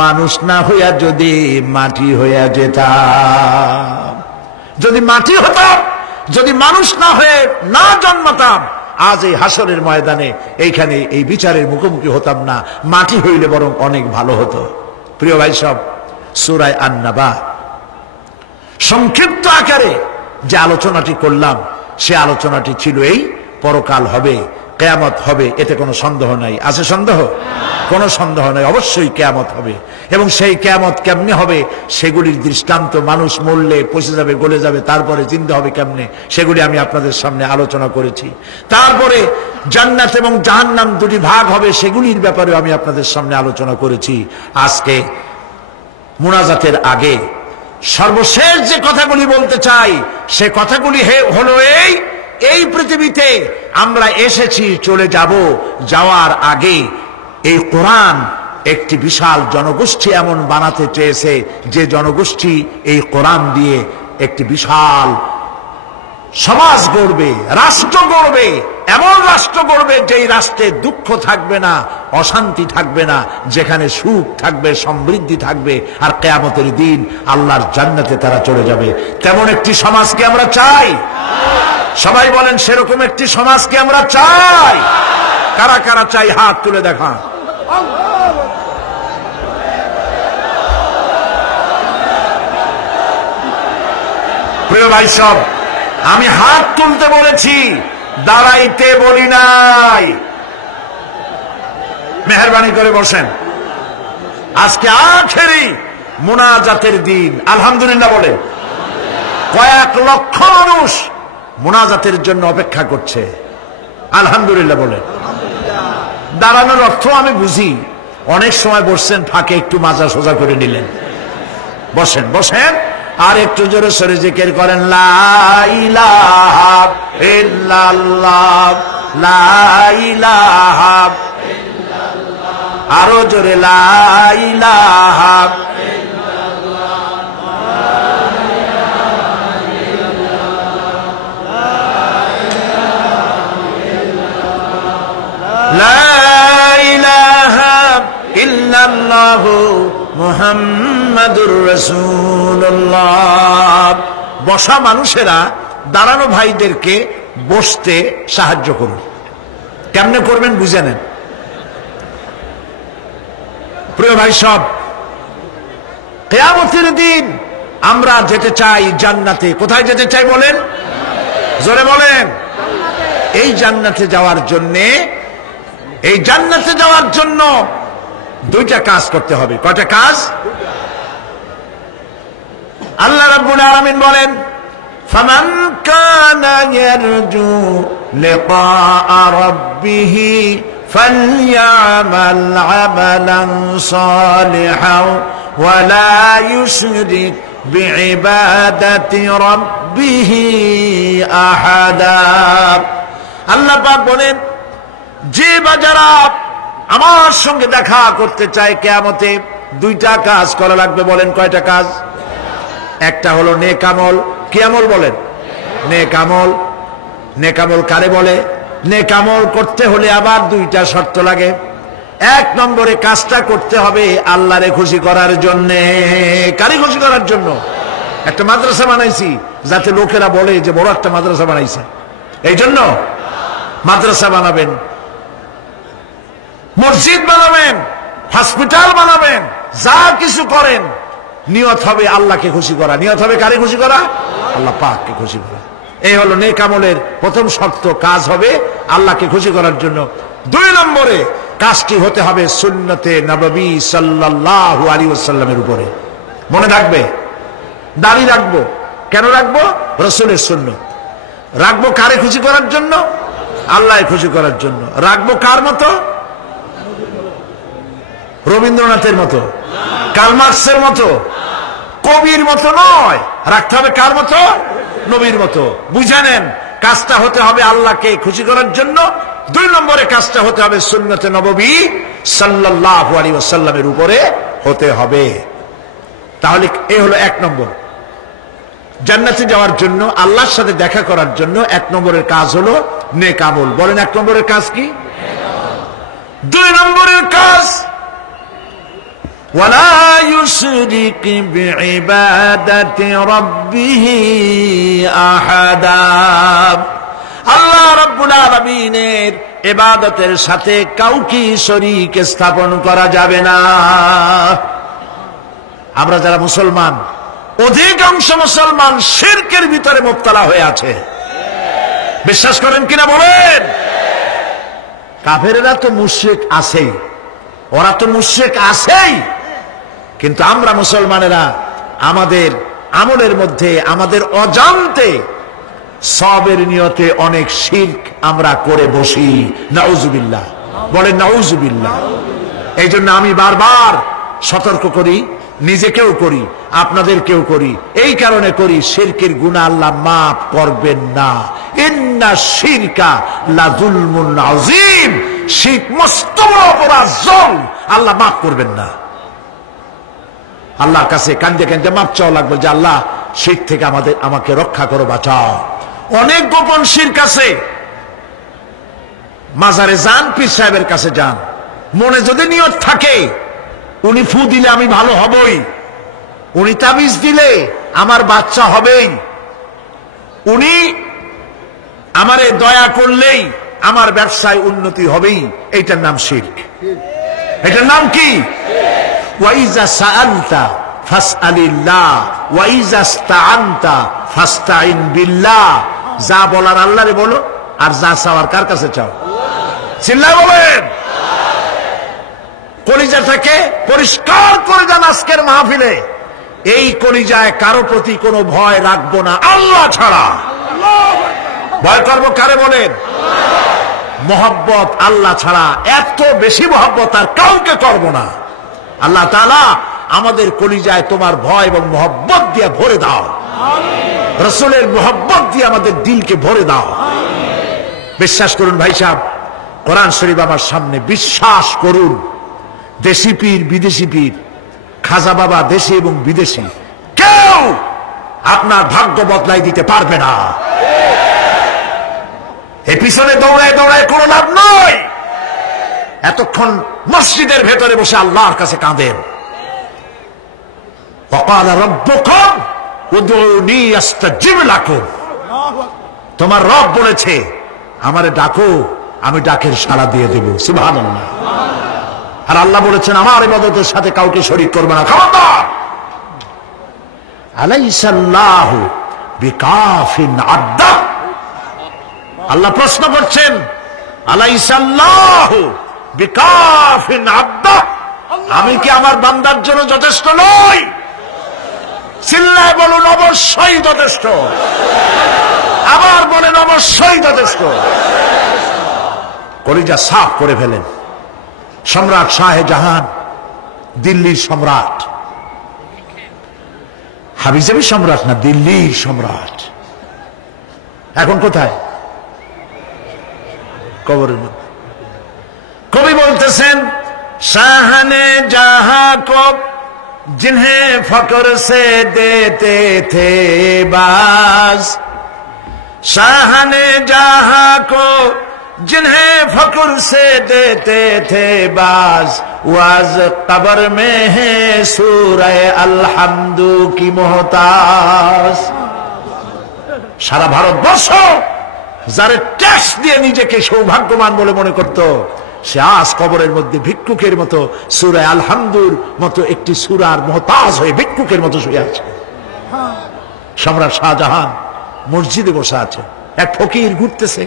মানুষ না হইয়া যদি মাটি হইয়া যেতাম, যদি মাটি হতাম, যদি মানুষ না হয়ে না জন্মাতাম, আজ এই হাসরের ময়দানে এইখানে এই বিচারের মুখোমুখি হতাম না, মাটি হইলে বরং অনেক ভালো হতো। প্রিয় ভাই সব, সূরা আন-নাবা সংক্ষিপ্ত আকারে যে আলোচনাটি করলাম সে আলোচনাটি ছিল এই, পরকাল হবে, কিয়ামত হবে, এতে কোনো সন্দেহ নাই। আছে সন্দেহ? কোনো সন্দেহ নাই, অবশ্যই কিয়ামত হবে। এবং সেই কিয়ামত কেমনে হবে সেগুলির দৃষ্টান্ত মানুষ মরলে পচে যাবে, গলে যাবে, তারপরে চিন্তা হবে কেমনে, সেগুলি আমি আপনাদের সামনে আলোচনা করেছি। তারপরে জান্নাত এবং জাহান্নাম দুটি ভাগ হবে, সেগুলির ব্যাপারেও আমি আপনাদের সামনে আলোচনা করেছি। আজকে মুনাজাতের আগে সর্বশেষ যে কথাগুলি বলতে চাই, সে কথাগুলি হলো এই পৃথিবীতে আমরা এসেছি, চলে যাব, যাওয়ার আগে এই কোরআন একটি বিশাল জনগোষ্ঠী এমন বানাতে চেয়েছে যে জনগোষ্ঠী এই কোরআন দিয়ে একটি বিশাল সমাজ গড়বে, রাষ্ট্র গড়বে, এমন রাষ্ট্র গড়বে যেই রাষ্ট্রে দুঃখ থাকবে না, অশান্তি থাকবে না, যেখানে সুখ থাকবে, সমৃদ্ধি থাকবে, আর কিয়ামতের দিন আল্লাহর জান্নাতে তারা চলে যাবে। তেমন একটি সমাজকে আমরা চাই। সবাই বলেন, সেরকম একটি সমাজকে আমরা চাই। কারা কারা চাই হাত তুলে দেখা। প্রিয় ভাই সব, আমি হাত তুলতে বলেছি, দাঁড়াইতে বলি নাই। মেহেরবানি করে বসেন। আজকে আখেরি মুনাজাতের দিন, আলহামদুলিল্লাহ বলে। কয়েক লক্ষ মানুষ মুনাজাতের জন্য অপেক্ষা করছে, আলহামদুলিল্লাহ বলে। দাঁড়ানোর অর্থ আমি বুঝি, অনেক সময় বসছেন, ফাঁকে একটু মাজা সোজা করে নিলেন। বসেন বসেন, আর একটু জোরে সরে জিকির করেন, লা ইলাহা ইল্লাল্লাহ, লা ইলাহা ইল্লাল্লাহ। আরো জোরে, লা ইলাহা ইল্লাল্লাহু মুহাম্মাদুর রাসূলুল্লাহ। বসা মানুষেরা দাঁড়ানো ভাইদেরকে বসতে সাহায্য করুন। কেমনে করবেন বুঝে নেন। প্রিয় ভাই সব, কিয়ামতের দিন আমরা যেতে চাই জান্নাতে। কোথায় যেতে চাই বলেন? জোরে বলেন। এই জান্নাতে যাওয়ার জন্য দুইটা কাজ করতে হবে। কয়টা কাজ? আল্লাহ রাব্বুল আলামিন বলেন, ফামান কানা ইয়ারজু লিকাআ রাব্বিহি ফালইয়ামাল আমালান সালিহান ওয়া লা ইউশরিক বিইবাদাতি রাব্বিহি আহাদা। আল্লাহ পাক বলেন, যে বাজারা আমার সঙ্গে দেখা করতে চায় কিয়ামতে, দুইটা কাজ করা লাগবে। বলেন কয়টা কাজ? একটা হলো নেক আমল। কি আমল বলেন? নেক আমল। নেক আমল কারে বলে? নেক আমল করতে হলে আবার দুইটা শর্ত লাগে। এক নম্বরে কাজটা করতে হবে আল্লাহরে খুশি করার জন্যে। কারে খুশি করার জন্য? একটা মাদ্রাসা বানাইছি যাতে লোকেরা বলে যে বড় একটা মাদ্রাসা বানাইছে, এই জন্য মাদ্রাসা বানাবেন, মসজিদ বানাবেন, হসপিটাল বানাবেন, যা কিছু করেন নিয়ত হবে আল্লাহকে খুশি করা। নিয়ত হবে কারে খুশি করা? আল্লাহ পাককে খুশি করা। এই হলো নেক আমলের প্রথম শর্ত। কাজ হবে আল্লাহকে খুশি করার জন্য। দুই নম্বরে কাজটি হতে হবে সুন্নতে নববী সাল্লাল্লাহু আলাইহি ওয়াসাল্লামের উপরে। মনে থাকবে, দাড়ি রাখবো। কেন রাখবো? রাসূলের সুন্নাত। রাখবো কারে খুশি করার জন্য? আল্লাহকে খুশি করার জন্য। রাখবো কার মতো? রবীন্দ্রনাথের মতো, কার্ল মার্কসের মতো, কবির মতো নয়। রাখতে হবে কার মতো? নবীর মতো। বুঝে নেন, কাজটা হতে হবে আল্লাহকে খুশি করার জন্য। দুই নম্বরে কাজটা হতে হবে সুন্নতে নববী সাল্লাল্লাহু আলাইহি ওয়াসাল্লামের উপরে হতে হবে। তাহলে এই হলো এক নম্বর। জান্নাতে যাওয়ার জন্য, আল্লাহর সাথে দেখা করার জন্য এক নম্বরের কাজ হলো নেক আমল। বলেন এক নম্বরের কাজ কি? দুই নম্বরের কাজ ওয়ালা ইউশরিক বিইবাদাতি রাব্বিহি আহাদা। আল্লাহ রাব্বুল আলামিনের ইবাদতের সাথে কাউকে শরীক স্থাপন করা যাবে না। আমরা যারা মুসলমান, অধিকাংশ মুসলমান শিরকের ভিতরে মুবতালা হয়ে আছে। বিশ্বাস করেন কিনা বলেন? কাফেরেরা তো মুশরিক আছেই, ওরা তো মুশরিক আছেই, কিন্তু আমরা মুসলমানেরা আমাদের আমলের মধ্যে আমাদের অজান্তে সবের নিয়তে অনেক শিরক আমরা করে বসি। নাউজুবিল্লাহ, বলেন নাউজুবিল্লাহ। এই জন্য আমি বারবার সতর্ক করি, নিজেকেও করি, আপনাদেরকেও করি। এই কারণে করি, শিরকের গুনাহ আল্লাহ মাফ করবেন না। ইন্না শিরকা লাযুলমুন আযীম, শিরক মস্ত বড় অপরাধ, জুলম, আল্লাহ মাফ করবেন না। আল্লাহর কাছে কান্দে কান্দে মাপ চাওয়া লাগবে যে আল্লাহ শিরক থেকে আমাকে রক্ষা করো, বাঁচাও। অনেক গোপন শিরক আছে। মাজারে যান, পীর সাহেবের কাছে যান, মনে যদি নিয়ত থাকে উনি ফু দিলে আমি ভালো হবই, উনি তাবিজ দিলে আমার বাচ্চা হবেই, উনি আমারে দয়া করলেই আমার ব্যবসায় উন্নতি হবেই, এইটার নাম শিরক। এটার নাম কি? ওয়াইজা সাআলতা ফাসআলিল্লাহ ওয়াইজা ইসতাআনতা ফাসতাইন বিল্লাহ। যা বলার আল্লাহরে বলো, আর যা চাওয়ার কার কাছে চাও? চিল্লায় বলেন। কলিজা থেকে পরিষ্কার করে যান আজকের মাহফিলে, এই কলিজায় কারো প্রতি কোনো ভয় রাখবো না আল্লাহ ছাড়া। ভয় করবো কারে বলেন? মহব্বত আল্লাহ ছাড়া, এত বেশি মহব্বত আর কাউকে করবো না। আল্লাহ তাআলা আমাদের কলিজায় তোমার ভয় এবং মহব্বত দিয়ে ভরে দাও, রাসূলের মহব্বত দিয়ে আমাদের দিলকে ভরে দাও। বিশ্বাস করুন ভাই সাহেব, কোরআন শরীফ আমার সামনে, বিশ্বাস করুন, দেশি পীর বিদেশি পীর, খাজা বাবা দেশি এবং বিদেশি, কেউ আপনার ভাগ্য বদলাই দিতে পারবে না। এই পিছনে দৌড়ায় দৌড়ায় কোনো লাভ নয়। এতক্ষণ মসজিদের ভেতরে বসে আল্লাহর কাছে কাঁদেন। ওয়াকালা রাব্বুকুম উদউনি আস্তাজিব লাকুম। তোমার রব বলেছে আমারে ডাকো, আমি ডাকের সাড়া দিয়ে দেব। সুবহানাল্লাহ। আর আল্লাহ বলেছেন আমার ইবাদতের সাথে কাউকে শরীক করবে না। খবরদার। আলাইসাল্লাহু বিকাফিন আবদা। আল্লাহ প্রশ্ন করছেন, আলাইসাল্লাহু বিকাফিন আবদা, আমি কি আমার বান্দার জন্য যথেষ্ট নই? চিল্লায় বলুন অবশ্যই যথেষ্ট। আবার বলেন অবশ্যই যথেষ্ট। কলিজা সাফ করে ফেলেন। সম্রাট শাহজাহান, দিল্লির সম্রাট, হাবিজাবি সম্রাট না, দিল্লির সম্রাট। এখন কোথায়? কবরের মধ্যে। কবি বলতেছেন, শাহনে জাহা কো जिन्हें फकर से देते थे बाज, शाहने जहां को जिन्हें फकर से देते थे बाज, वाज कब्र में है सूरह अलहम्दु की मोहताज। সারা ভারতবর্ষ যারা ট্যাক্স দিয়ে নিজেকে সৌভাগ্যবান বলে মনে করত, সে আজ কবরের মধ্যে ভিক্ষুকের মতো সূরা আলহামদুর মতো একটি সূরার মুহতাজ হয়ে ভিক্ষুকের মতো শুয়ে আছে। সম্রাট শাহজাহান মসজিদে বসে আছে, এক ফকির ঘুরতেছে।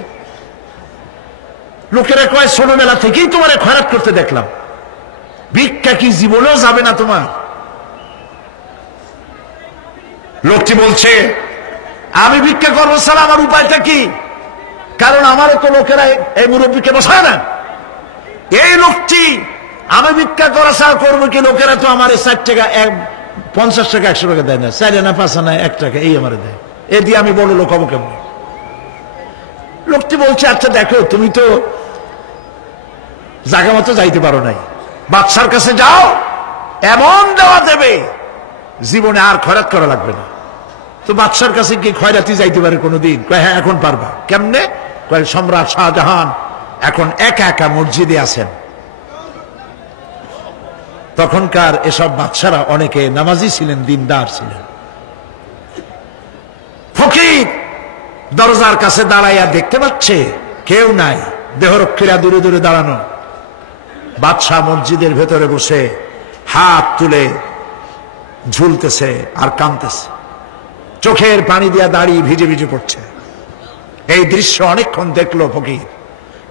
লোকেরা কয় ছোটবেলা থেকেই তোমার খয়রাত করতে দেখলাম, ভিক্ষা কি জীবনেও যাবে না তোমার? লোকটি বলছে, আমি ভিক্ষা করবো ছাড়া আমার উপায়টা কি? কারণ আমারও তো লোকেরা এই মুরব্বীকে বসায় না। এই লোকটি আমি ভিক্ষা করা ছাড়া করবো কি? লোকেরা তো আমার 60 টাকা 50 টাকা 100 টাকা দেয় না, 4 আনা 5 আনা 1 টাকা এই আমার দেয়, এ দিয়ে আমি বড় লোক হবো কেমন? লোকটি বলছে, আচ্ছা দেখো, তুমি তো জায়গা মতো যাইতে পারো নাই, বাদশার কাছে যাও, এমন দেওয়া দেবে জীবনে আর খয়রাত করা লাগবে না। তো বাদশার কাছে কি খয়রাতি যাইতে পারে কোনোদিন? কয় হ্যাঁ, এখন পারবা। কেমনে? কয় সম্রাট শাহজাহান এখন একা একা মসজিদে আছেন। তখনকার এসব বাদশারা অনেকে নামাজি ছিলেন, দিনদার ছিলেন। ফকির দরজার কাছে দাঁড়াইয়া দেখতে পাচ্ছে কেউ নাই, দেহরক্ষীরা দূরে দূরে দাঁড়ানো। বাদশাহ মসজিদের ভেতরে বসে হাত তুলে ঝুলতেছে আর কাঁদতেছে, চোখের পানি দিয়া দাঁড়িয়ে ভিজে ভিজে পড়ছে। এই দৃশ্য অনেকক্ষণ দেখলো ফকির।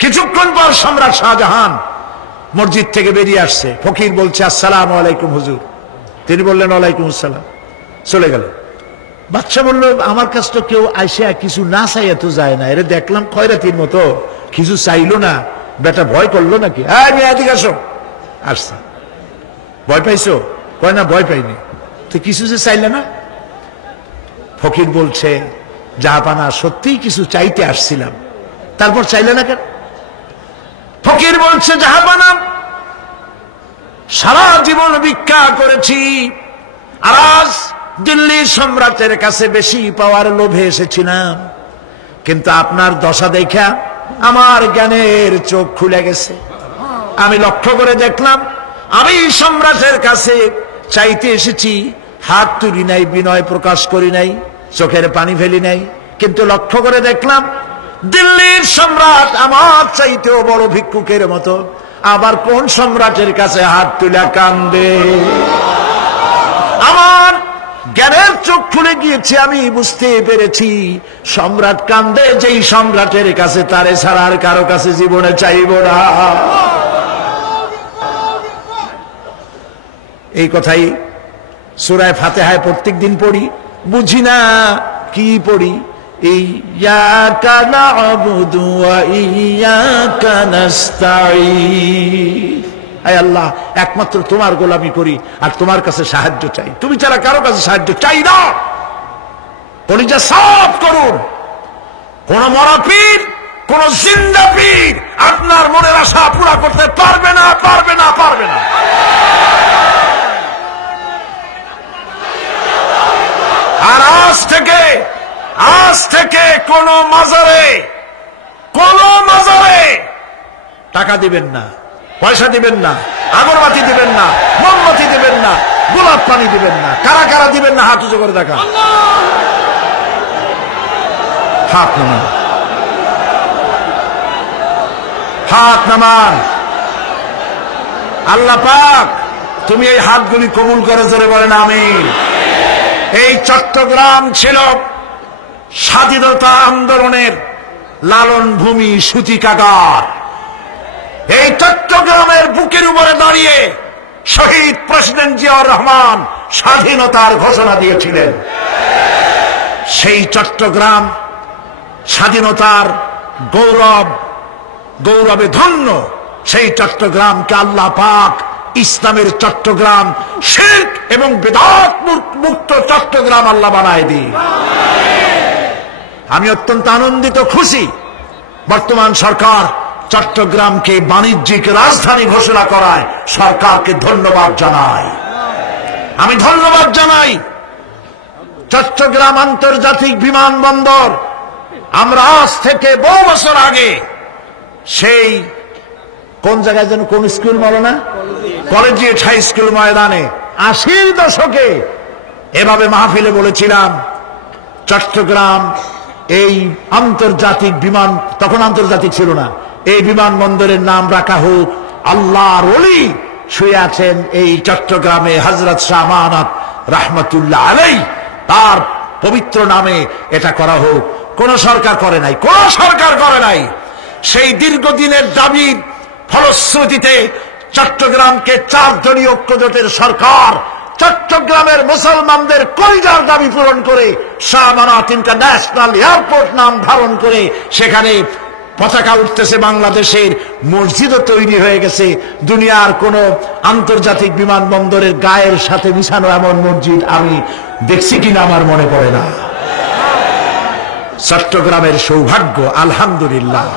কিছুক্ষণ পর সম্রাট শাহজাহান মসজিদ থেকে বেরিয়ে আসছে। ফকির বলছে, আসসালামু আলাইকুম হুজুর। তিনি বললেন, ওয়ালাইকুম আসসালাম, চলে গেল। বাদশা বলল, আমার কাছে তো কেউ আইসা কিছু না চাইয়া তো যায় না, এরা দেখলাম খয়রাতির মতো কিছু চাইলো না, বেটা ভয় করলো নাকি? আমি এদিকে আসো। আসছে। ভয় পাইছো? কয় না, ভয় পাইনি। তো কিছু যে চাইলে না? ফকির বলছে, জাহাপানা সত্যিই কিছু চাইতে আসছিলাম। তারপর চাইলে না কেন? ফকির বলছে, জাহাপানা সারা জীবন ভিক্ষা করেছি, আর আজ দিল্লি সম্রাটের কাছে বেশি পাওয়ার লোভে এসেছিলাম, কিন্তু আপনার দশা দেখা আমার জ্ঞানের চোখ খুলে গেছে। আমি লক্ষ্য করে দেখলাম, আমি সম্রাটের কাছে চাইতে এসেছি, হাত তুলি নাই, বিনয় প্রকাশ করি নাই, চোখের পানি ফেলি নাই, কিন্তু লক্ষ্য করে দেখলাম দিল্লির সম্রাট আমার চাইতেও বড় ভিক্ষুকের মতো। আবার কোন সম্রাটের কাছে হাত তুলে কান্দে? আমার জ্ঞানের চোখ খুলে গিয়েছে, আমি বুঝতে পেরেছি সম্রাট কান্দে যেই সম্রাটের কাছে, তারে ছাড়া আর কারো কাছে জীবনে চাইব না। এই কথাই সূরা ফাতিহায় প্রত্যেক দিন পড়ি, বুঝি না কি পড়ি। ইয়্যাকা না'বুদু ওয়া ইয়্যাকা নাস্তাঈন। আয় আল্লাহ, একমাত্র তোমার গোলামি করি আর তোমার কাছে সাহায্য চাই, তুমি ছাড়া কারো কাছে সাহায্য চাই না। কলিজা সাফ করুন। কোন মরা পীর, কোন জিন্দা পীর আপনার মনের আশা পুরা করতে পারবে না, পারবে না, পারবে না। আর আজ থেকে কোন মাজারে টাকা দিবেন না, পয়সা দিবেন না, আগরবাতি দিবেন না, মোমবাতি দিবেন না, গোলাপ পানি দিবেন না। কারা কারা দিবেন না হাত উঁচু করে দেখা। হাত নামান, হাত নামান। আল্লাহ পাক তুমি এই হাতগুলি কবুল করে, জোরে বলেন আমিন। এই চট্টগ্রাম ছিল স্বাধীনতা আন্দোলনের লালন ভূমি, সূতিকাগার। এই চট্টগ্রামের বুকের উপরে দাঁড়িয়ে শহীদ প্রেসিডেন্ট জিয়াউর রহমান স্বাধীনতার ঘোষণা দিয়েছিলেন। সেই চট্টগ্রাম স্বাধীনতার গৌরবে ধন্য। সেই চট্টগ্রামকে আল্লাহ পাক ইসলামের চট্টগ্রাম, শিরক এবং বিদআত মুক্ত চট্টগ্রাম আল্লাহ বানায় দিন। আমি অত্যন্ত আনন্দিত, খুশি বর্তমান সরকার চট্টগ্রামকে বাণিজ্যিক রাজধানী ঘোষণা করায় সরকারকে ধন্যবাদ জানাই। আমি ধন্যবাদ জানাই চট্টগ্রাম আন্তর্জাতিক বিমানবন্দর। আমরা আজ থেকে বহু বছর আগে সেই কোন জায়গায় যেন, কোন স্কুল বলো না, কলেজিয়েট হাই স্কুল ময়দানে 80-র দশকে এভাবে মাহফিলে বলেছিলাম, চট্টগ্রাম এই আন্তর্জাতিক বিমান, তখন আন্তর্জাতিক ছিল না, এই বিমানবন্দরের নাম রাখা হোক আল্লাহর ওলি শুয়ে আছেন এই চট্টগ্রামে হযরত শাহ আমানত রাহমাতুল্লাহ আলাইহি, তার পবিত্র নামে এটা করা হোক। কোন সরকার করে নাই, কোন সরকার করে নাই। সেই দীর্ঘদিনের দাবির ফলশ্রুতিতে চট্টগ্রামকে 4 দলীয় ঐক্যজোটের সরকার চট্টগ্রামের মুসলমানদের কলিজার দাবি পূরণ করে শাহ আমানত ইন্টারন্যাশনাল এয়ারপোর্ট নাম ধারণ করে সেখানে পতাকা উঠতেছে বাংলাদেশের। মসজিদও তৈরি হয়ে গেছে। দুনিয়ার কোন আন্তর্জাতিক বিমানবন্দরের গায়ের সাথে মিশানো এমন মসজিদ আমি দেখছি কিনা আমার মনে পড়ে না। চট্টগ্রামের সৌভাগ্য, আলহামদুলিল্লাহ।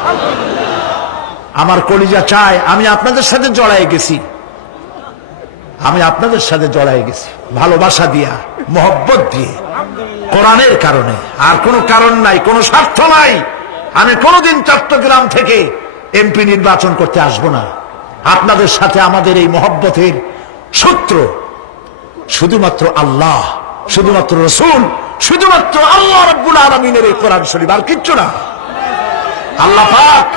আমার কলিজা চায় আমি আপনাদের সাথে জড়ায় গেছি, ভালোবাসা দিয়া, মহব্বত দিয়ে, কোরআনের কারণে, আর কোনো কারণ নাই, কোনো স্বার্থ নাই। আমি কোনোদিন চট্টগ্রাম থেকে এমপি নির্বাচন করতে আসব না। আপনাদের সাথে আমাদের এই মহব্বতের সূত্র শুধুমাত্র আল্লাহ, শুধুমাত্র রাসূল, শুধুমাত্র আল্লাহ রাব্বুল আলামিনের এই কোরআন শরীফ, আর কিচ্ছু না। আল্লাহ পাক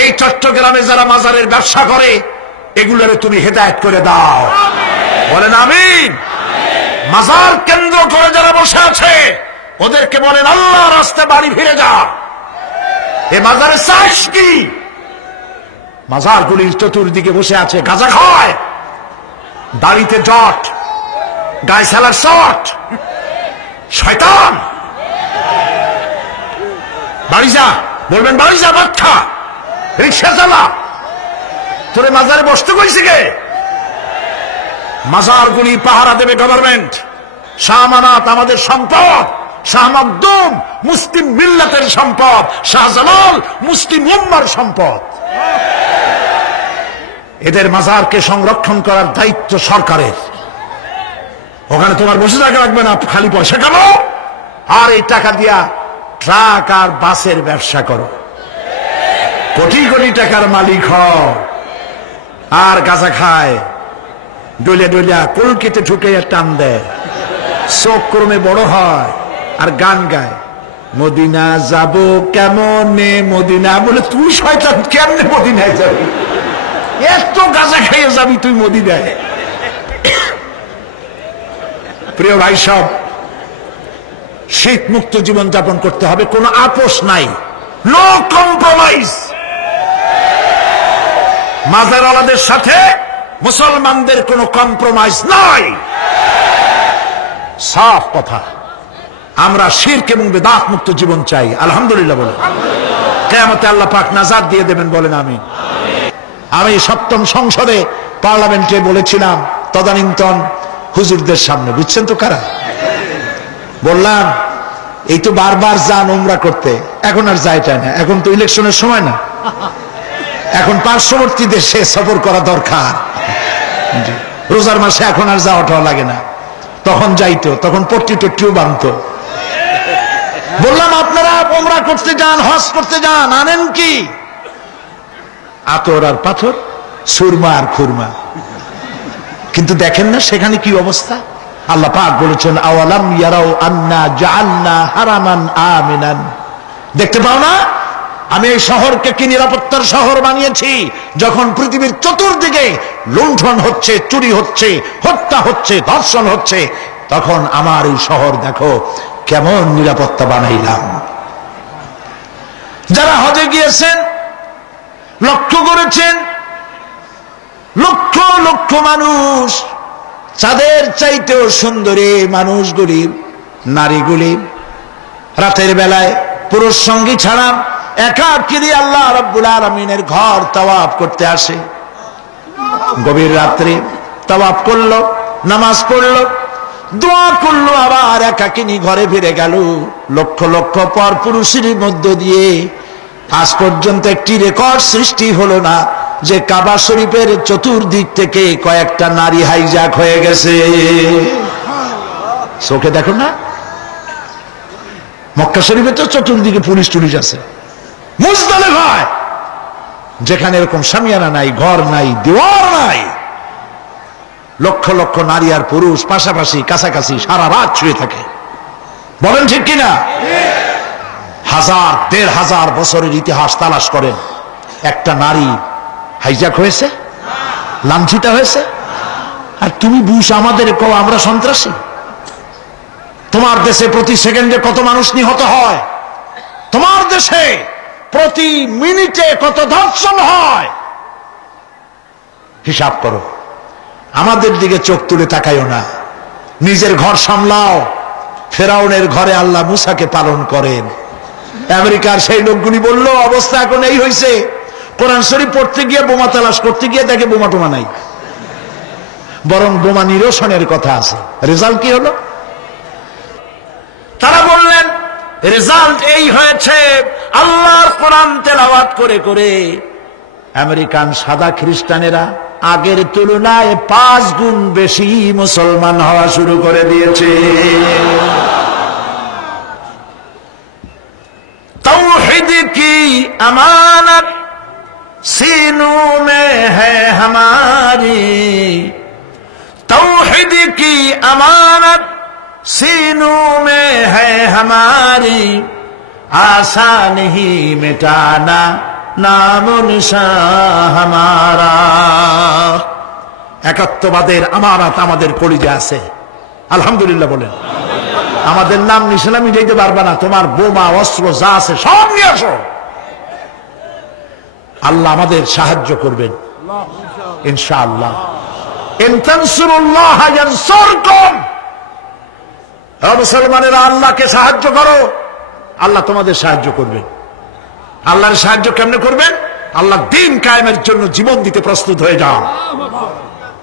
এই চট্টগ্রামে যারা মাজারের ব্যবসা করে এগুলোরে তুমি হেদায়েত করে দাও, বলেন আমিন। মাজার কেন্দ্র করে যারা বসে আছে ওদেরকে বলেন আল্লাহর রাস্তায় বাড়ি ফিরে যা। এ মাজারে চাস কি? মাজারগুলির চতুর্দিকে বসে আছে, গাঁজা খায়, দাড়িতে জট, গায়ে সালার শট, শয়তান। বাড়ি যা, বলবেন বাড়ি যা, বাচ্চা রিক্সা চালা, তোরে মাজারে বসতে কইছে কে? মাজারগুলি পাহারা দেবে গভর্নমেন্ট। শাহ আমানত আমাদের সম্পদ, শাহ মখদুম মুসলিম মিল্লাতের সম্পদ, শাহজালাল মুসলিম উম্মার সম্পদ। এদের মাজারকে সংরক্ষণ করার দায়িত্ব সরকারের। ওখানে তোমার বসে থাকা লাগবে না, খালি পয়সা কামাও আর এই টাকা দিয়া ট্রাক আর বাসের ব্যবসা করো, কোটি কোটি টাকার মালিক হও। আর গাঁজা খায়, ডলিয়া ডলিয়া কলকিতে ঢুকে টান দেয়, চোখ ক্রমে বড় হয় আর গান গায়, মদিনা যাব কেমনে মদিনা। বলে তুই শয়তান, কেমনে মদিনায় যাবি? এত গাঁজা খাইয়ে যাবি তুই মদিনায়? প্রিয় ভাই সব, শীত মুক্ত জীবন যাপন করতে হবে, কোনো আপোষ নাই, নো কম্প্রোমাইজ। মাজারওয়ালাদের সাথে মুসলমানদের কোনো কম্প্রোমাইজ নাই, সাফ কথা। আমরা শিরক এবং বিদআত মুক্ত জীবন চাই। আলহামদুলিল্লাহ বলে কিয়ামতে আল্লাহ পাক নাজাত দিয়ে দেবেন, বলেন আমিন। আমি সপ্তম সংসদে পার্লামেন্টে বলেছিলাম তদানীন্তন হুজুরদের সামনে, বুঝছেন তো কারা? বললাম এই তো বারবার যান উমরা করতে, এখন আর যায় না, এখন তো ইলেকশনের সময় না, এখন পার্শ্ববর্তী দেশে সফর করা দরকার। রোজার মাসে এখন আর যাওয়াটাও লাগে না, তখন যাইতো, তখন পট্টি টট্টিও বাঁধতো। বললাম আপনারা উমরা করতে যান, হজ করতে যান, আনেন কি? আতর আর পাথর, সুরমা আর খুরমা। কিন্তু দেখেন না সেখানে কি অবস্থা। আল্লাহ পাক বলেছেন আওয়ালাম ইয়ারাউ আন্না জাআলনা হারামান আমিনান, দেখতে পাও না আমি এই শহরকে কি নিরাপত্তার শহর বানিয়েছি? যখন পৃথিবীর চতুর্দিকে লুণ্ঠন হচ্ছে, চুরি হচ্ছে, হত্যা হচ্ছে, ধর্ষণ হচ্ছে, তখন আমার এই শহর দেখো কেমন নিরাপত্তা বানাইলাম। যারা হজে গিয়েছেন লক্ষ্য করেছেন, লক্ষ লক্ষ মানুষ, চাঁদের চাইতেও সুন্দরী মানুষগুলি, নারীগুলি রাতের বেলায় পুরুষ সঙ্গী ছাড়া একাকিনী আল্লাহ রাব্বুল আলামিনের ঘর তাওয়াফ করতে আসে। গভীর রাত্রে তাওয়াফ করলো, নামাজ পড়লো, দোয়া করলো, আবার একাকিনী ঘরে ফিরে গেল। লক্ষ লক্ষ পর পুরুষের মধ্য দিয়ে আজ পর্যন্ত একটি রেকর্ড সৃষ্টি হলো না যে কাবা শরীফের চতুর্দিক থেকে কয়েকটা নারী হাইজ্যাক হয়ে গেছে। চোখে দেখো না, মক্কা শরীফে তো চতুর্দিকে পুলিশ টুলিশ আছে, মুজদালিফায় যেখানে এরকম শামিয়ানা নাই, ঘর নাই, দেওয়ার নাই, লক্ষ লক্ষ নারী আর পুরুষ পাশাপাশি কাছাকাছি সারা রাত শুয়ে থাকে। বলেন ঠিক কিনা? হাজার দেড় হাজার বছরের ইতিহাস তালাশ করেন, একটা নারী হাইজ্যাক হয়েছে, লাঞ্ছিত হয়েছে? আর তুমি বুশ আমাদের কও আমরা সন্ত্রাসী? তোমার দেশে প্রতি সেকেন্ডে কত মানুষ নিহত হয়? তোমার দেশে প্রতি মিনিটে কত ধর্ষণ হয়? হিসাব করো। আমাদের দিকে চোখ তুলে তাকাইও না, নিজের ঘর সামলাও। ফেরাউনের ঘরে আল্লাহ মুসাকে পালন করেন। আমেরিকার সেই লোকগুলি বলল অবস্থা এখন এই হয়েছে, কোরআন শরীফ পড়তে গিয়ে বোমা তালাশ করতে গিয়ে দেখে বোমা টোমা নাই, বরং বোমা নিরসনের কথা আছে। রেজাল্ট কি হলো? তারা বললেন রেজাল্ট এই হয়েছে, আল্লাহর কোরআন তেলাওয়াত করে করে আমেরিকান সাদা খ্রিস্টানেরা আগের তুলনায় 5 গুণ বেশি মুসলমান হওয়া শুরু করে দিয়েছে। तौहीद की अमानत सीनों में है हमारी, तौहीद की अमानत सीनों में है हमारी, आसान ही मिटाना नामो निशान हमारा। একাত্মবাদের আমানত আমাদের কলিজা আছে। আলহামদুলিল্লাহ বলেন। আমাদের নাম নিশানা মিটাইতে পারবা না, তোমার বোমা অস্ত্র যা আছে সব নিয়ে আসো। আল্লাহ আমাদের সাহায্য করবেন ইনশাআল্লাহ। ইন তানসুরুল্লাহ ইয়ানসুরকুম, হে মুসলমানেরা আল্লাহকে সাহায্য করো, আল্লাহ তোমাদের সাহায্য করবেন। আল্লাহর সাহায্য কেমনে করবেন? আল্লাহ দ্বীন কায়েমের জন্য জীবন দিতে প্রস্তুত হয়ে যাও,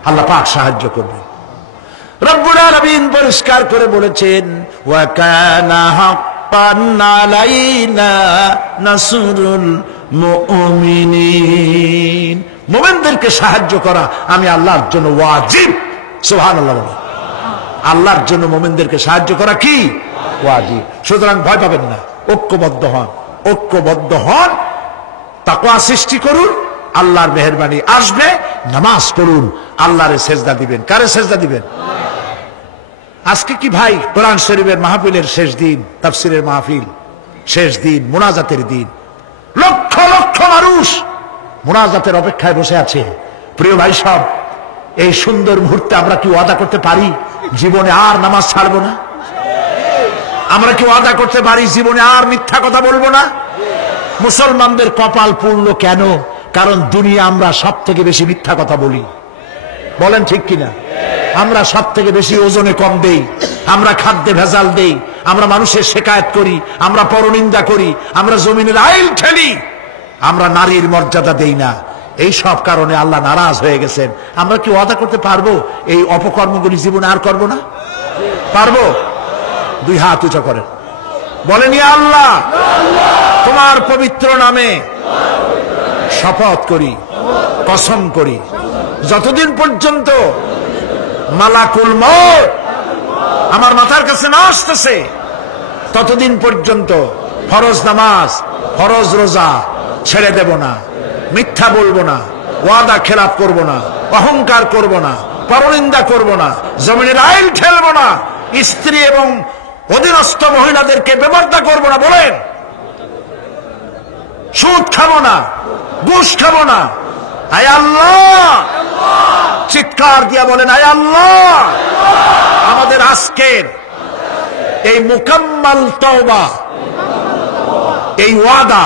আল্লাহ পাক সাহায্য করবেন। রব্বুল আলামিন পরিষ্কার করে বলেছেন, ওয়া কানা হাক্কান আলাইনা নাসরুল মুমিনিন, মুমিনদেরকে সাহায্য করা আমি আল্লাহর জন্য ওয়াজিব। সুবহানাল্লাহ বলেন। আল্লাহর জন্য মুমিনদেরকে সাহায্য করা কি? ওয়াজিব। সুতরাং ভয় পাবেন না, ঐক্যবদ্ধ হন, ঐক্যবদ্ধ হন, তাকওয়া সৃষ্টি করুন, আল্লাহর মেহেরবানি আসবে। নামাজ পড়ুন, আল্লাহরে সেজদা দিবেন। কারে সেজদা দিবেন? আজকে কি ভাই কোরআন শরীফের মাহফিলের শেষ দিন, তাফসীরের মাহফিল শেষ দিন, মুনাজাতের দিন, লক্ষ লক্ষ মানুষ মুনাজাতের অপেক্ষায় বসে আছে। প্রিয় ভাই সব, এই সুন্দর মুহূর্তে আমরা কি ওয়াদা করতে পারি জীবনে আর নামাজ ছাড়বো না? আমরা কি ওয়াদা করতে পারি জীবনে আর মিথ্যা কথা বলবো না? মুসলমানদের কপাল পুড়লো কেন? কারণ দুনিয়া আমরা সব থেকে বেশি মিথ্যা কথা বলি। বলেন ঠিক কিনা? আমরা সব থেকে বেশি ওজনে কম দেই, আমরা খাদ্যে ভেজাল দেই, আমরা মানুষের শেকায়েত করি, আমরা পরনিন্দা করি, আমরা জমিনের আইল ঠেলি, আমরা নারীর মর্যাদা দেই না। এই সব কারণে আল্লাহ নারাজ হয়ে গেছেন। আমরা কি ওয়াদা করতে পারবো এই অপকর্মগুলি জীবনে আর করব না? পারবো? দুই হাত উঁচু করেন, বলেন ইয়া আল্লাহ, তোমার পবিত্র নামে শপথ করি, কসম করি, যতদিন পর্যন্ত মালাকুল মউত আমার মাথার কাছে না আসতেছে ততদিন পর্যন্ত ফরজ নামাজ, ফরজ রোজা ছেড়ে দেব না, মিথ্যা বলবো না, ওয়াদা খেলাপ করব না, অহংকার করব না, পরনিন্দা করব না, জমিনের আইল ঠেলবো না, স্ত্রী এবং অধীনস্থ মহিলাদেরকে বেপরদা করব না। বলেন, সুদ খাবো না, ঘুষ খাবো না। আয় আল্লাহ, চিৎকার দিয়া বলেন, আয় আল্লাহ, আমাদের আজকের এই মুকাম্মাল তওবা, এই ওয়াদা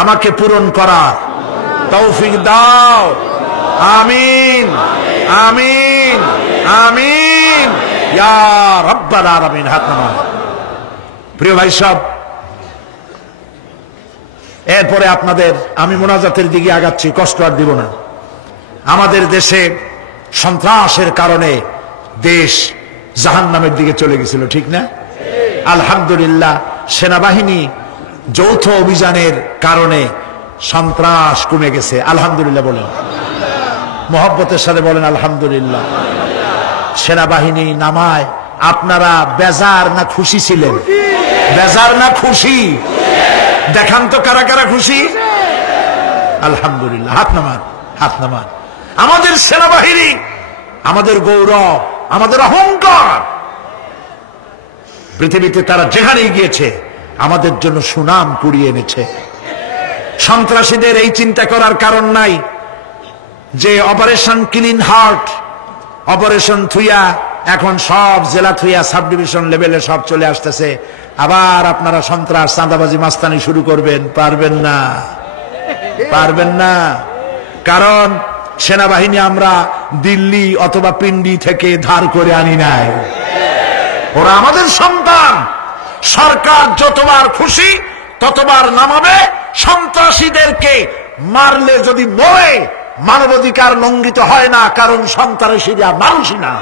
আমাকে পূরণ করার তৌফিক দাও। আমিন, আমিন, আমিন ইয়া রাব্বাল আলামিন। হাত নামান। প্রিয় ভাই সব, এরপরে আপনাদের আমি মুনাজাতের দিকে আগাচ্ছি, কষ্ট আর দিব না। আমাদের দেশে সন্ত্রাসের কারণে দেশ জাহান্নামের দিকে চলে গেছিল, ঠিক না? আলহামদুলিল্লাহ, সেনাবাহিনী যৌথ অভিযানের কারণে সন্ত্রাস কমে গেছে। আলহামদুলিল্লাহ বলেন, মোহব্বতের সাথে বলেন আলহামদুলিল্লাহ। সেনাবাহিনী নামায় আপনারা বেজার না খুশি ছিলেন? বেজার না খুশি? দেখান তো কারা কারা খুশি। আলহামদুলিল্লাহ, হাত নামান, হাত নামান। আমাদের সেনাবাহিনী আমাদের গৌরব, আমাদের অহংকার। পৃথিবীতে তারা যেখানেই গিয়েছে আমাদের জন্য সুনাম কুড়িয়ে এনেছে। সন্ত্রাসীদের এই চিন্তা করার কারণ নাই যে অপারেশন ক্লিন হার্ট, অপারেশন থুইয়া এখন সব জেলা থুইয়া সাব ডিভিশন লেভেলে সব চলে আসতেছে। আবার আপনারা সন্ত্রাস, চাঁদাবাজি, মাস্তানি শুরু করবেন? পারবেন না, পারবেন না। কারণ সেনাবাহিনী আমরা দিল্লি অথবা পিন্ডি থেকে ধার করে আনি নাই, ওরা আমাদের সন্তান। সরকার যতবার খুশি ততবার নামাবে। সন্ত্রাসীদেরকে মারলে যদি মরে মানবাধিকার লঙ্ঘিত হয় না, কারণ সন্ত্রাসীরা মানুষই না।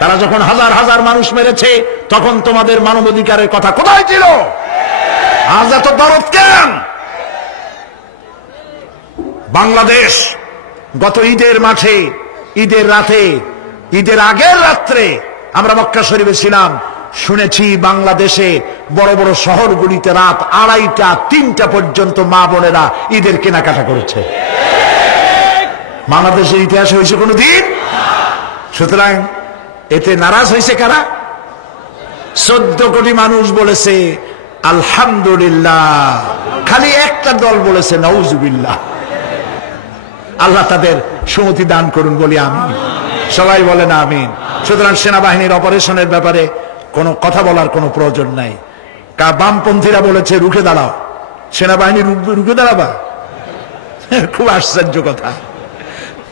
তারা যখন হাজার হাজার মানুষ মেরেছে তখন তোমাদের মানবাধিকারের কথা কোথায় ছিল? আজ এত দরদ কেন? বাংলাদেশ গত ঈদের মাঠে, ঈদের রাতে, ঈদের আগের রাত্রে আমরা মক্কা শরীফে ছিলাম, শুনেছি বাংলাদেশে বড় বড় শহরগুলিতে রাত 2:30, 3টা পর্যন্ত মা বোনেরা ঈদের কেনাকাটা করেছে। বাংলাদেশের ইতিহাসে হয়েছে কোনদিন? সুতরাং এতে নারাজ হয়েছে কারা? 14 কোটি মানুষ বলেছে আলহামদুলিল্লাহ, খালি একটা দল বলেছে নাউজুবিল্লাহ। আল্লাহ তাদের সুমতি দান করুন, বলি আমিন। সবাই বলেন আমিন। সুতরাং সেনাবাহিনীর অপারেশনের ব্যাপারে কোনো কথা বলার কোনো প্রয়োজন নাই। বামপন্থীরা বলেছে রুখে দাঁড়াও, সেনাবাহিনী রুখে দাঁড়াবা? খুব আশ্চর্য কথা।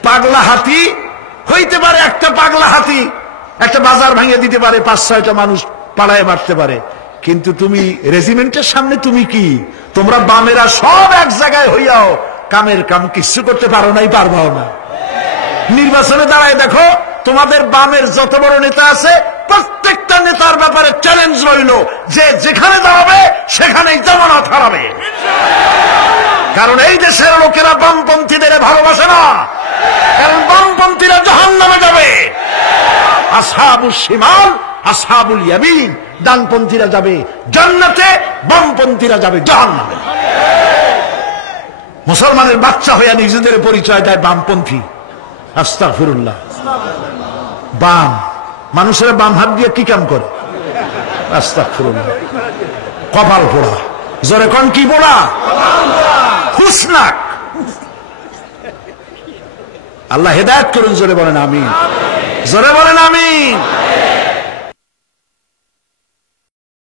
পাগলা হাতি হইতে পারে, একটা পাগলা হাতি একটা বাজার ভাঙিয়ে দিতে পারে, 5-6টা মানুষ পাড়ায় মারতে পারে, কিন্তু তুমি রেজিমেন্টের সামনে তুমি কি? তোমরা বামেরা সব এক জায়গায় হইয়াও কামের কাম কিছু করতে পারো নাই, পারবাও না। নির্বাচনে দাঁড়ায় দেখো, তোমাদের বামের যত বড় নেতা আছে প্রত্যেকটা নেতার ব্যাপারে চ্যালেঞ্জ রইল যে যেখানে দাঁড়াবে সেখানেই জামানত হারাবে। কারণ এই দেশের লোকেরা বামপন্থীদের ভালোবাসে না, কারণ বামপন্থীরা জাহান্নামে যাবে। আসহাবুশ শিমাল আসহাবুল ইয়ামিন, ডানপন্থীরা যাবে জান্নাতে, বামপন্থীরা যাবে জাহান্নামে। মুসলমানের বাচ্চা হইয়া নিজেদের পরিচয় দেয় বামপন্থী। আস্তাগফিরুল্লাহ। বাম মানুষেরা বাম হাত দিয়ে কি কাম করে? আস্তাগফিরুল্লাহ। কপাল পোড়া, জোরে কোন কি পোড়া? হুসনাক। আল্লাহ হেদায়েত করুন, জোরে বলেন আমিন, জোরে বলেন আমিন।